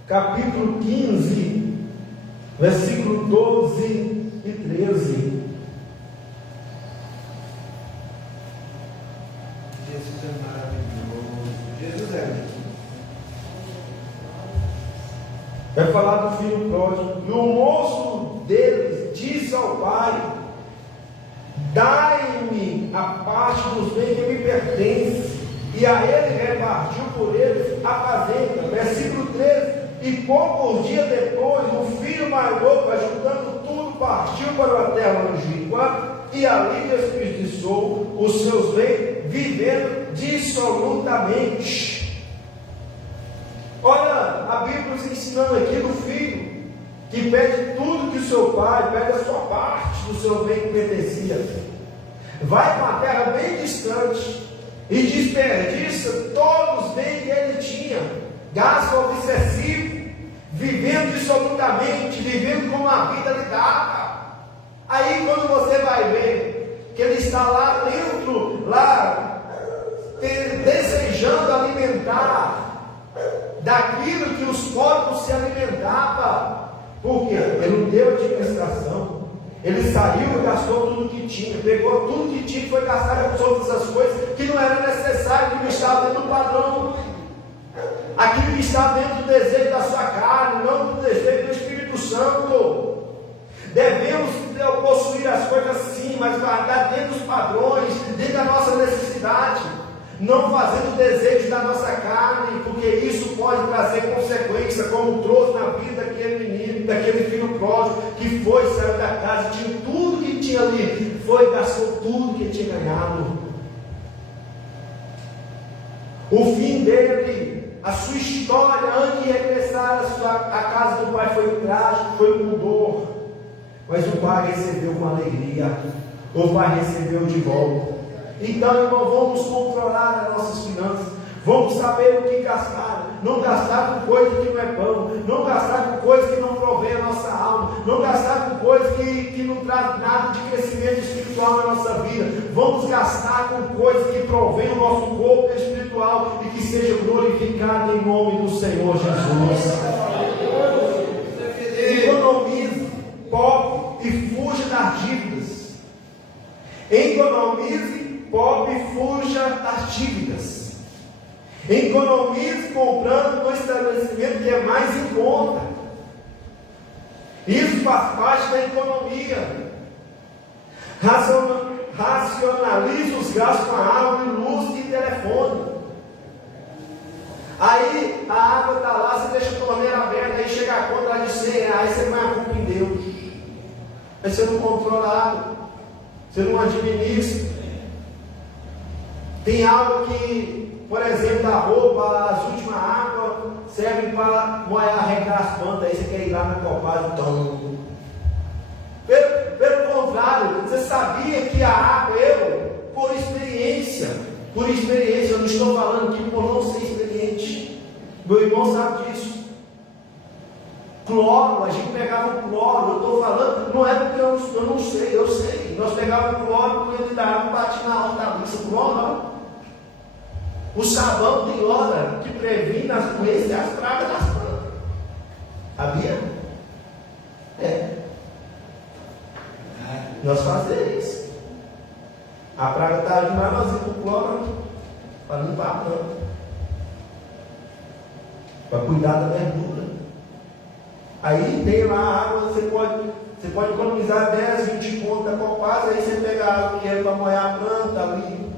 capítulo 15, versículo 12 e 13. Jesus é maravilhoso. Jesus é lindo. Vai falar do filho pródigo. E o moço deles disse ao pai: dai-me a parte dos bens que me pertencem. E a ele repartiu por eles a fazenda. Versículo 13. E poucos dias depois, o filho mais novo, ajudando tudo, partiu para a terra longínqua, e ali desperdiçou os seus bens, vivendo dissolutamente. Olha, a Bíblia nos ensinando aqui do filho, que pede tudo de seu pai, pede a sua parte do seu bem que pertencia. Vai para uma terra bem distante e desperdiça todos os bens que ele tinha, gasto obsessivo, vivendo dissolutamente, vivendo como a vida lhe dava. Aí quando você vai ver que ele está lá dentro, desejando alimentar daquilo que os corpos se alimentavam, porque ele não deu administração. Ele saiu e gastou tudo que tinha, pegou tudo que tinha e foi gastar com todas as coisas que não era necessário, que não estava dentro do padrão, aquilo que estava dentro do desejo da sua carne, não do desejo do Espírito Santo. Devemos possuir as coisas sim, mas guardar dentro dos padrões, dentro da nossa necessidade, não fazendo o desejo da nossa carne, porque isso pode trazer consequência, como trouxe na vida daquele menino, daquele filho pródigo, que foi, saiu da casa, tinha tudo que tinha ali, foi, gastou tudo que tinha ganhado. O fim dele, a sua história, antes de regressar à casa do pai, foi trágico, foi com dor, mas o pai recebeu com alegria, o pai recebeu de volta. Então, irmão, vamos controlar as nossas finanças, vamos saber o que gastar, não gastar com coisa que não é pão, não gastar com coisa que não provém a nossa alma, não gastar com coisa que não traz nada de crescimento espiritual na nossa vida. Vamos gastar com coisas que provém o nosso corpo espiritual e que seja glorificado em nome do Senhor Jesus. Economize, pobre e fuja das dívidas. Economize, pobre, fuja das dívidas. Economize comprando no estabelecimento que é mais em conta. Isso faz parte da economia. Racionalize os gastos com a água, luz e telefone. Aí a água está lá, você deixa a torneira aberta, aí chega a conta lá de 100 reais, você põe a culpa em Deus. Aí você não controla a água, você não administra. Tem água que, por exemplo, a roupa, as últimas águas servem para molhar, regar as plantas, aí você quer ir lá na Copasa, então. Pelo contrário, você sabia que a água, por experiência, eu não estou falando aqui por não ser experiente, meu irmão sabe disso. Cloro, a gente pegava o cloro, eu estou falando, não é porque eu não sei, eu sei. Nós pegávamos o cloro, punha dentro da água, batia na hortaliça, cloro não. O sabão tem hora que previne as doenças e as pragas das plantas. Sabia? Nós fazemos isso. A praga está demais, nós vamos com cloro para limpar a planta, para cuidar da verdura. Aí tem lá a água, você pode economizar 10, 20 contas da Copasa, aí você pega a água que é para molhar a planta ali,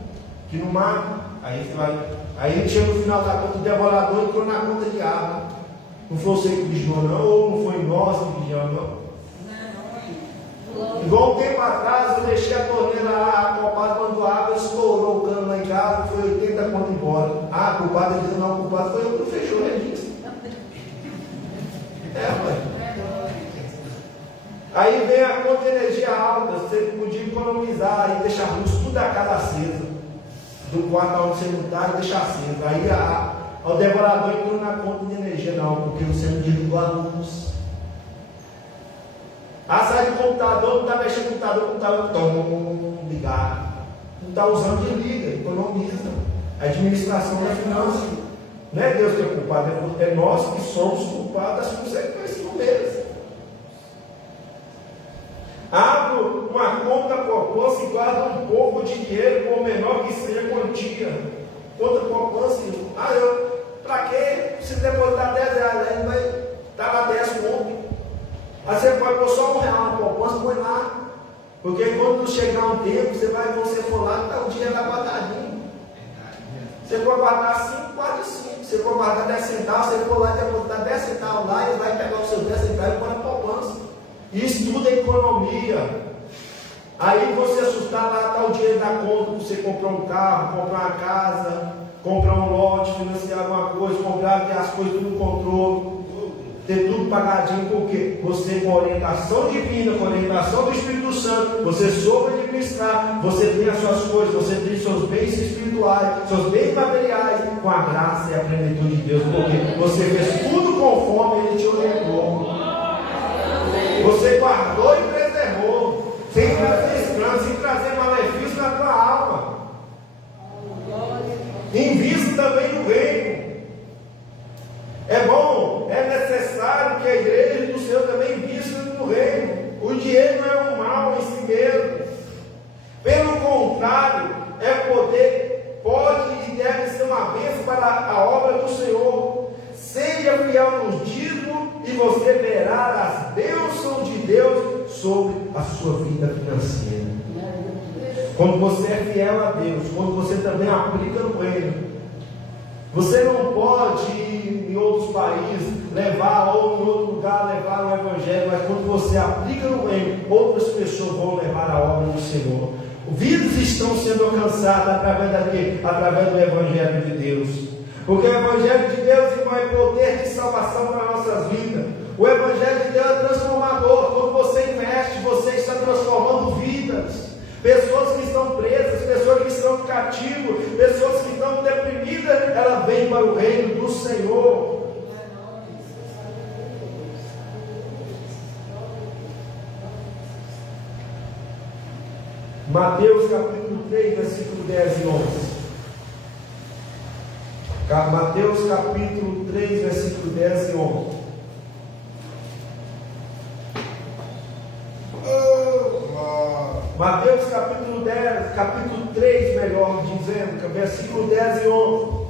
que no mar, aí você vai. Aí chega no final da conta, o devorador entrou na conta de água. Não foi você que vigiou não, ou não foi nós que vigiamos não. Igual um tempo atrás, eu deixei a torneira lá, a Copasa mandou água, estourou o cano lá em casa, foi 80 conto embora. Ah, a culpada dizendo, não, a culpada foi eu que fechou, né, disso. Aí vem a conta de energia alta, você podia economizar e deixar a luz tudo a casa acesa, do quarto onde você não está e deixar acesa. Aí o devorador entrou na conta de energia, não, porque você não desligou a luz. Sai do computador, não está mexendo no computador tão ligado. Não está usando, desliga, economiza. A administração da finança. Não é Deus que é culpado, é nós que somos culpados das consequências do mesmo. Abro uma conta poupança e guardo um pouco de dinheiro, por menor que seja a quantia. Conta poupança, para quê? Se depositar 10 reais, aí vai estar lá 10 conto. Aí você pode pôr só R$1 na poupança, põe lá. Porque quando chegar um tempo, você for lá, está o dinheiro lá guardadinho. Você for guardar 5, guarde 5. Você for guardar 10 centavos, você for lá e depositar 10 centavos lá, ele vai pegar os seus 10 centavos e pôr na poupança. Isso tudo é economia. Aí você assustar lá, está o dinheiro da conta, você comprar um carro, comprar uma casa, comprar um lote, financiar alguma coisa, comprar ter as coisas tudo no controle, ter tudo pagadinho, porque você com a orientação divina, com a orientação do Espírito Santo, você soube administrar, você tem as suas coisas, você tem seus bens espirituais, seus bens materiais, com a graça e a plenitude de Deus, porque você fez tudo conforme Ele te orientou. Você guardou e preservou, sem trazer escândalo, sem trazer malefício na tua alma. Invista também no reino. É bom, é necessário que a igreja do Senhor também invista no reino. O dinheiro não é um mal em si mesmo. Pelo contrário, é poder, pode e deve ser uma bênção para a obra do Senhor. Seja fiel nos dízimos e você verá as bênçãos de Deus sobre a sua vida financeira. Quando você é fiel a Deus, quando você também aplica no reino, você não pode ir em outros países levar, ou em outro lugar levar o Evangelho, mas quando você aplica no reino, outras pessoas vão levar a obra do Senhor. Vidas estão sendo alcançadas através daqui, através do Evangelho de Deus. Porque o Evangelho de Deus, irmão, é poder de salvação para nossas vidas. O Evangelho de Deus é transformador. Quando você investe, você está transformando vidas. Pessoas que estão presas, pessoas que estão cativas, pessoas que estão deprimidas, ela vem para o reino do Senhor. Mateus capítulo 3, versículo 10 e 11. Mateus capítulo 3, versículo 10 e 11. Mateus capítulo 10, capítulo 3, melhor dizendo, versículo 10 e 11.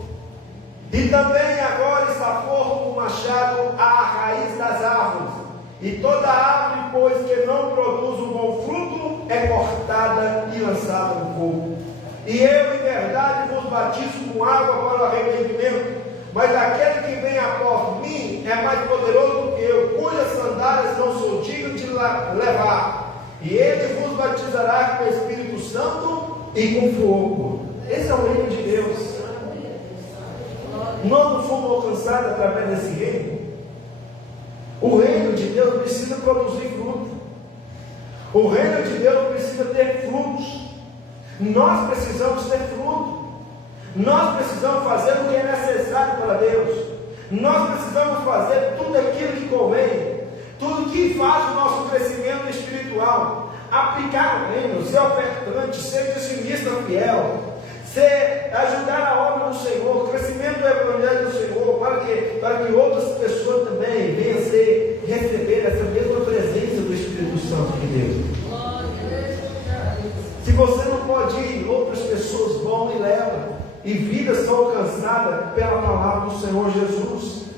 E também agora está forro o machado à raiz das árvores, e toda árvore, pois, que não produz um bom fruto, é cortada e lançada no fogo. E eu, em verdade, vos batizo com água para o arrependimento, mas aquele que vem após mim é mais poderoso do que eu, cujas sandálias não sou digno de levar. E ele vos batizará com o Espírito Santo e com fogo. Esse é o reino de Deus. Nós não fomos alcançados através desse reino. O reino de Deus precisa produzir fruto. O reino de Deus precisa ter frutos. Nós precisamos ter fruto. Nós precisamos fazer o que é necessário para Deus. Nós precisamos fazer tudo aquilo que convém, tudo que faz o nosso crescimento espiritual. Aplicar o reino, ser ofertante, ser dizimista fiel, ajudar a obra do Senhor, o crescimento do Evangelho do Senhor, para que outras pessoas também venham receber essa mesma presença do Espírito Santo de Deus. Se você não pode ir, outras pessoas vão e levam, e vidas são alcançadas pela palavra do Senhor Jesus.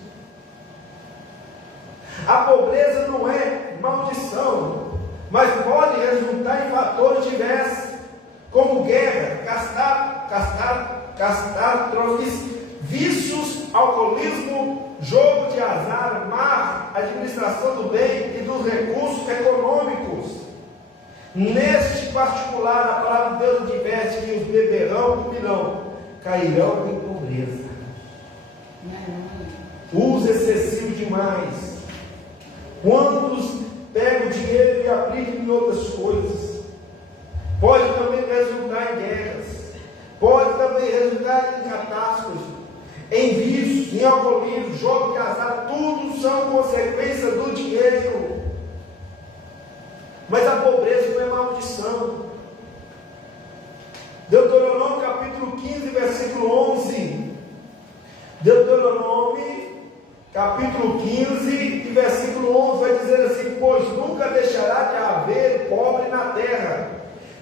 A pobreza não é maldição, mas pode resultar em fatores diversos, como guerra, catástrofes, vícios, alcoolismo, jogo de azar, má administração do bem e dos recursos econômicos. Neste particular, a palavra de Deus adverte que os beberão, comerão, cairão em pobreza. Uso excessivo demais. Quantos pegam dinheiro e aplicam em outras coisas? Pode também resultar em guerras. Pode também resultar em catástrofes, em vícios, em alcoolismo, jogo de azar. Tudo são consequências do dinheiro. Mas a pobreza não é maldição. Deuteronômio capítulo 15, versículo 11. Deuteronômio capítulo 15 e versículo 11 vai dizer assim: pois nunca deixará de haver pobre na terra,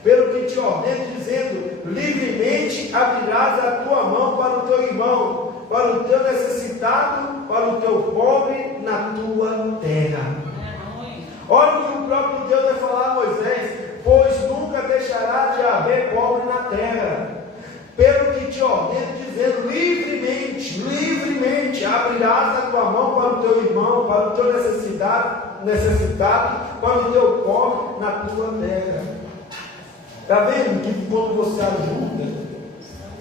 pelo que te ordeno, dizendo: livremente abrirás a tua mão para o teu irmão, para o teu necessitado, para o teu pobre na tua terra. Olha o que o próprio Deus vai falar a Moisés: pois nunca deixará de haver pobre na terra, pelo que te ordeno, dizendo: livremente abrirás a tua mão para o teu irmão, para o teu necessitado, para o teu pobre na tua terra. Está vendo que quando você ajuda,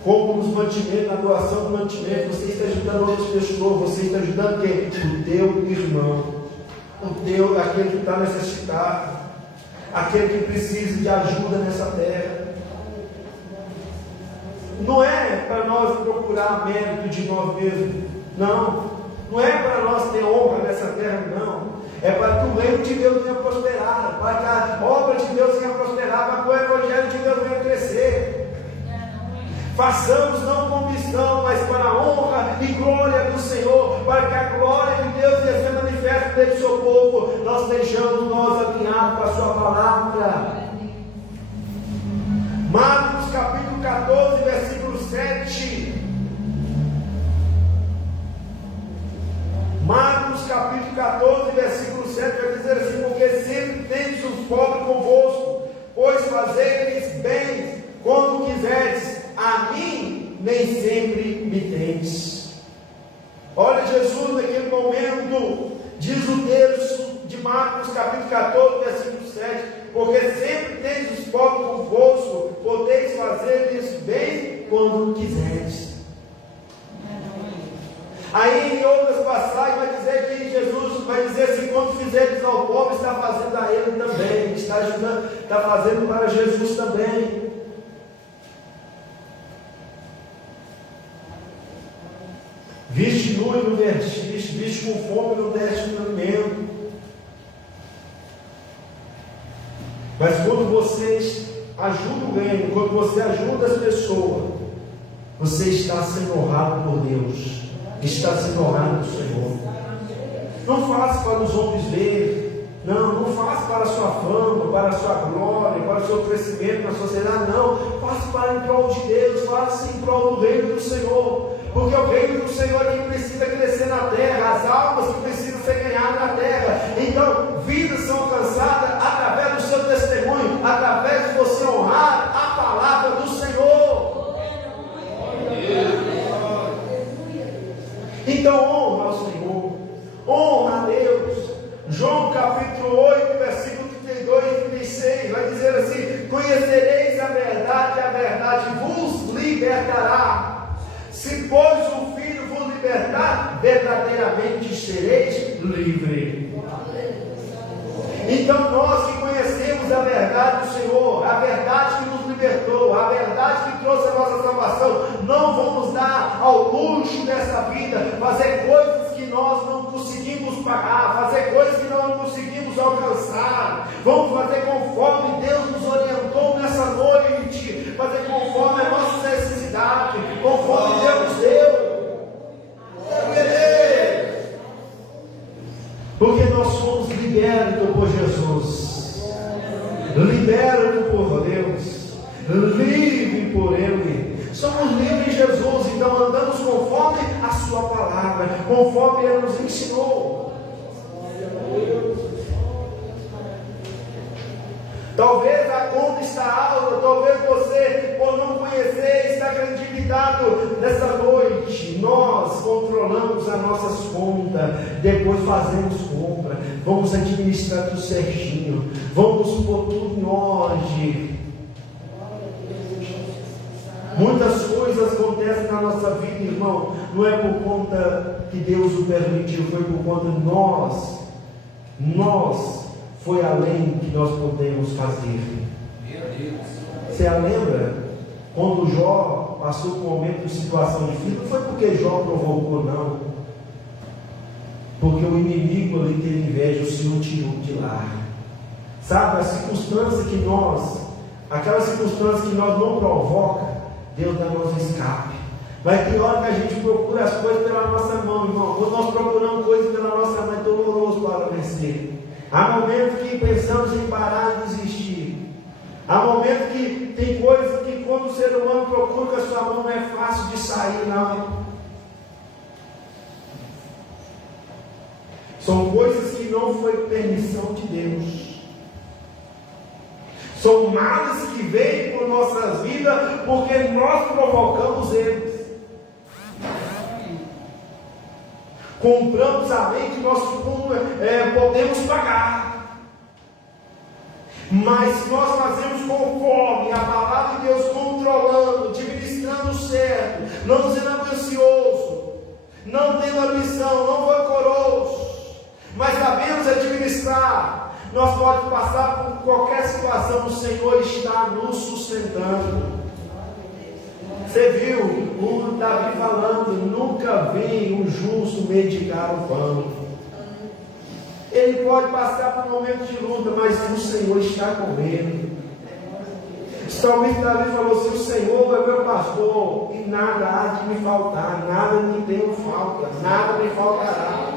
como nos mantimentos, na doação do mantimento, você está ajudando outras pessoas, você está ajudando quem? O teu irmão, aquele que está necessitado, aquele que precisa de ajuda nessa terra. Não é para nós procurar mérito de nós mesmos, não é para nós ter honra nessa terra, não. É para que o reino de Deus venha prosperar, para que a obra de Deus venha prosperar, para que o Evangelho de Deus venha crescer. Façamos não com missão, mas para a honra e glória do Senhor, para que a glória de Deus seja manifesta dentro do seu povo. Nós deixamos alinhados com a sua palavra. Marcos capítulo 14, versículo 7. Marcos capítulo 14, versículo 7 vai dizer assim: porque sempre tendes os pobres convosco, pois fazeis bem quando quiseres, a mim nem sempre me tendes. Olha Jesus naquele momento, diz o texto de Marcos capítulo 14, versículo 7: porque sempre tendes os pobres convosco, podeis fazer-lhes bem quando quiseres. Aí em outras passagens vai dizer que Jesus vai dizer assim: quando fizerdes ao pobre, está fazendo a ele também, está ajudando, está fazendo para Jesus também. Viste nu e não vestiste, viste com fome e não deste o alimento. Mas quando vocês ajudam o reino, quando você ajuda as pessoas, você está sendo honrado por Deus, está sendo honrado do Senhor. Não faça para os homens verem, não faça para a sua fama, para a sua glória, para o seu crescimento na sociedade, não. Faça para em prol de Deus, faça em prol do reino do Senhor, porque o reino do Senhor é que precisa crescer na terra, as almas que precisam ser ganhadas na terra. Então, vidas são alcançadas através do seu testemunho, através de você honrar a palavra do Senhor. livre. Então nós que conhecemos a verdade do Senhor, a verdade que nos libertou, a verdade que trouxe a nossa salvação, não vamos dar ao luxo dessa vida, fazer coisas que nós não conseguimos pagar, fazer coisas que nós não conseguimos alcançar. Vamos fazer conforme Deus nos orientou nessa noite, fazer conforme a nossa necessidade, conforme Deus deu. Porque nós somos libertos por Jesus, libertos por Deus, livres por Ele. Somos livres em Jesus, então andamos conforme a Sua palavra, conforme Ele nos ensinou. Talvez a conta está alta, talvez você, por não conhecer, está acreditado nessa noite. Nós controlamos as nossas contas, depois fazemos compra, vamos administrar tudo certinho, vamos pôr tudo em ordem. Muitas coisas acontecem na nossa vida, irmão, não é por conta que Deus o permitiu, foi por conta de nós. Foi além que nós podemos fazer. Você lembra? Quando Jó passou por um momento de situação difícil, não foi porque Jó provocou, não. Porque o inimigo ali teve inveja, o Senhor tirou de lá. Sabe, a circunstância que aquela circunstância que nós não provoca, Deus dá nosso escape. Vai ter hora que a gente procura as coisas pela nossa mão, irmão. Quando nós procuramos coisas pela nossa mão, é doloroso para vencer. Há momentos que pensamos em parar e desistir. Há momentos que tem coisas que quando o ser humano procura com a sua mão não é fácil de sair, não. São coisas que não foi permissão de Deus. São males que vêm por nossas vidas porque nós provocamos eles. Compramos além que nós podemos pagar. Mas se nós fazemos conforme a palavra de Deus, controlando, administrando certo, não sendo ambicioso, não tendo ambição, não rancoroso, mas sabemos administrar, nós podemos passar por qualquer situação, o Senhor está nos sustentando. Você viu o Davi falando, nunca vem o justo medicar o pão. Ele pode passar por momentos de luta, mas o Senhor está com ele. O salmista Davi falou assim, o Senhor é meu pastor, e nada há de me faltar, nada me tenho falta, nada me faltará.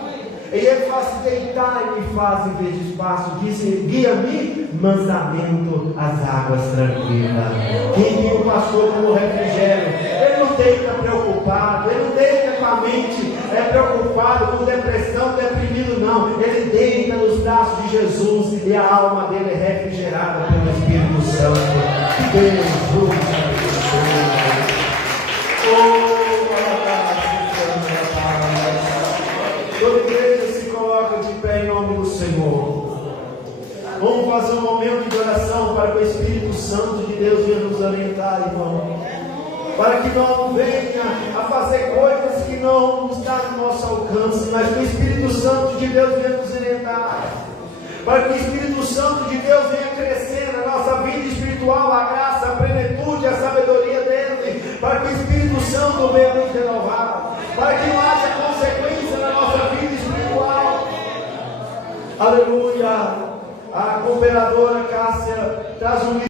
E ele faz deitar e me faz em vez de espaço, diz, guia-me mansamento às águas tranquilas. Quem tem o pastor como refrigério, ele não deita preocupado, ele não deita com a mente preocupado, com depressão, deprimido, não. Ele deita nos braços de Jesus e a alma dele é refrigerada pelo Espírito Santo. Deus nos abençoe. Toda igreja se coloca de pé em nome do Senhor. Vamos fazer um momento de oração para que o Espírito Santo de Deus venha nos orientar, irmão. Para que não venha a fazer coisas que não estão no nosso alcance, mas que o Espírito Santo de Deus venha nos orientar. Para que o Espírito Santo de Deus venha crescer na nossa vida espiritual, a graça, a plenitude, a sabedoria dele. Para que o Espírito Santo venha nos renovar. Para que não haja consequência na nossa vida espiritual. Aleluia. A cooperadora Cássia traz um livro.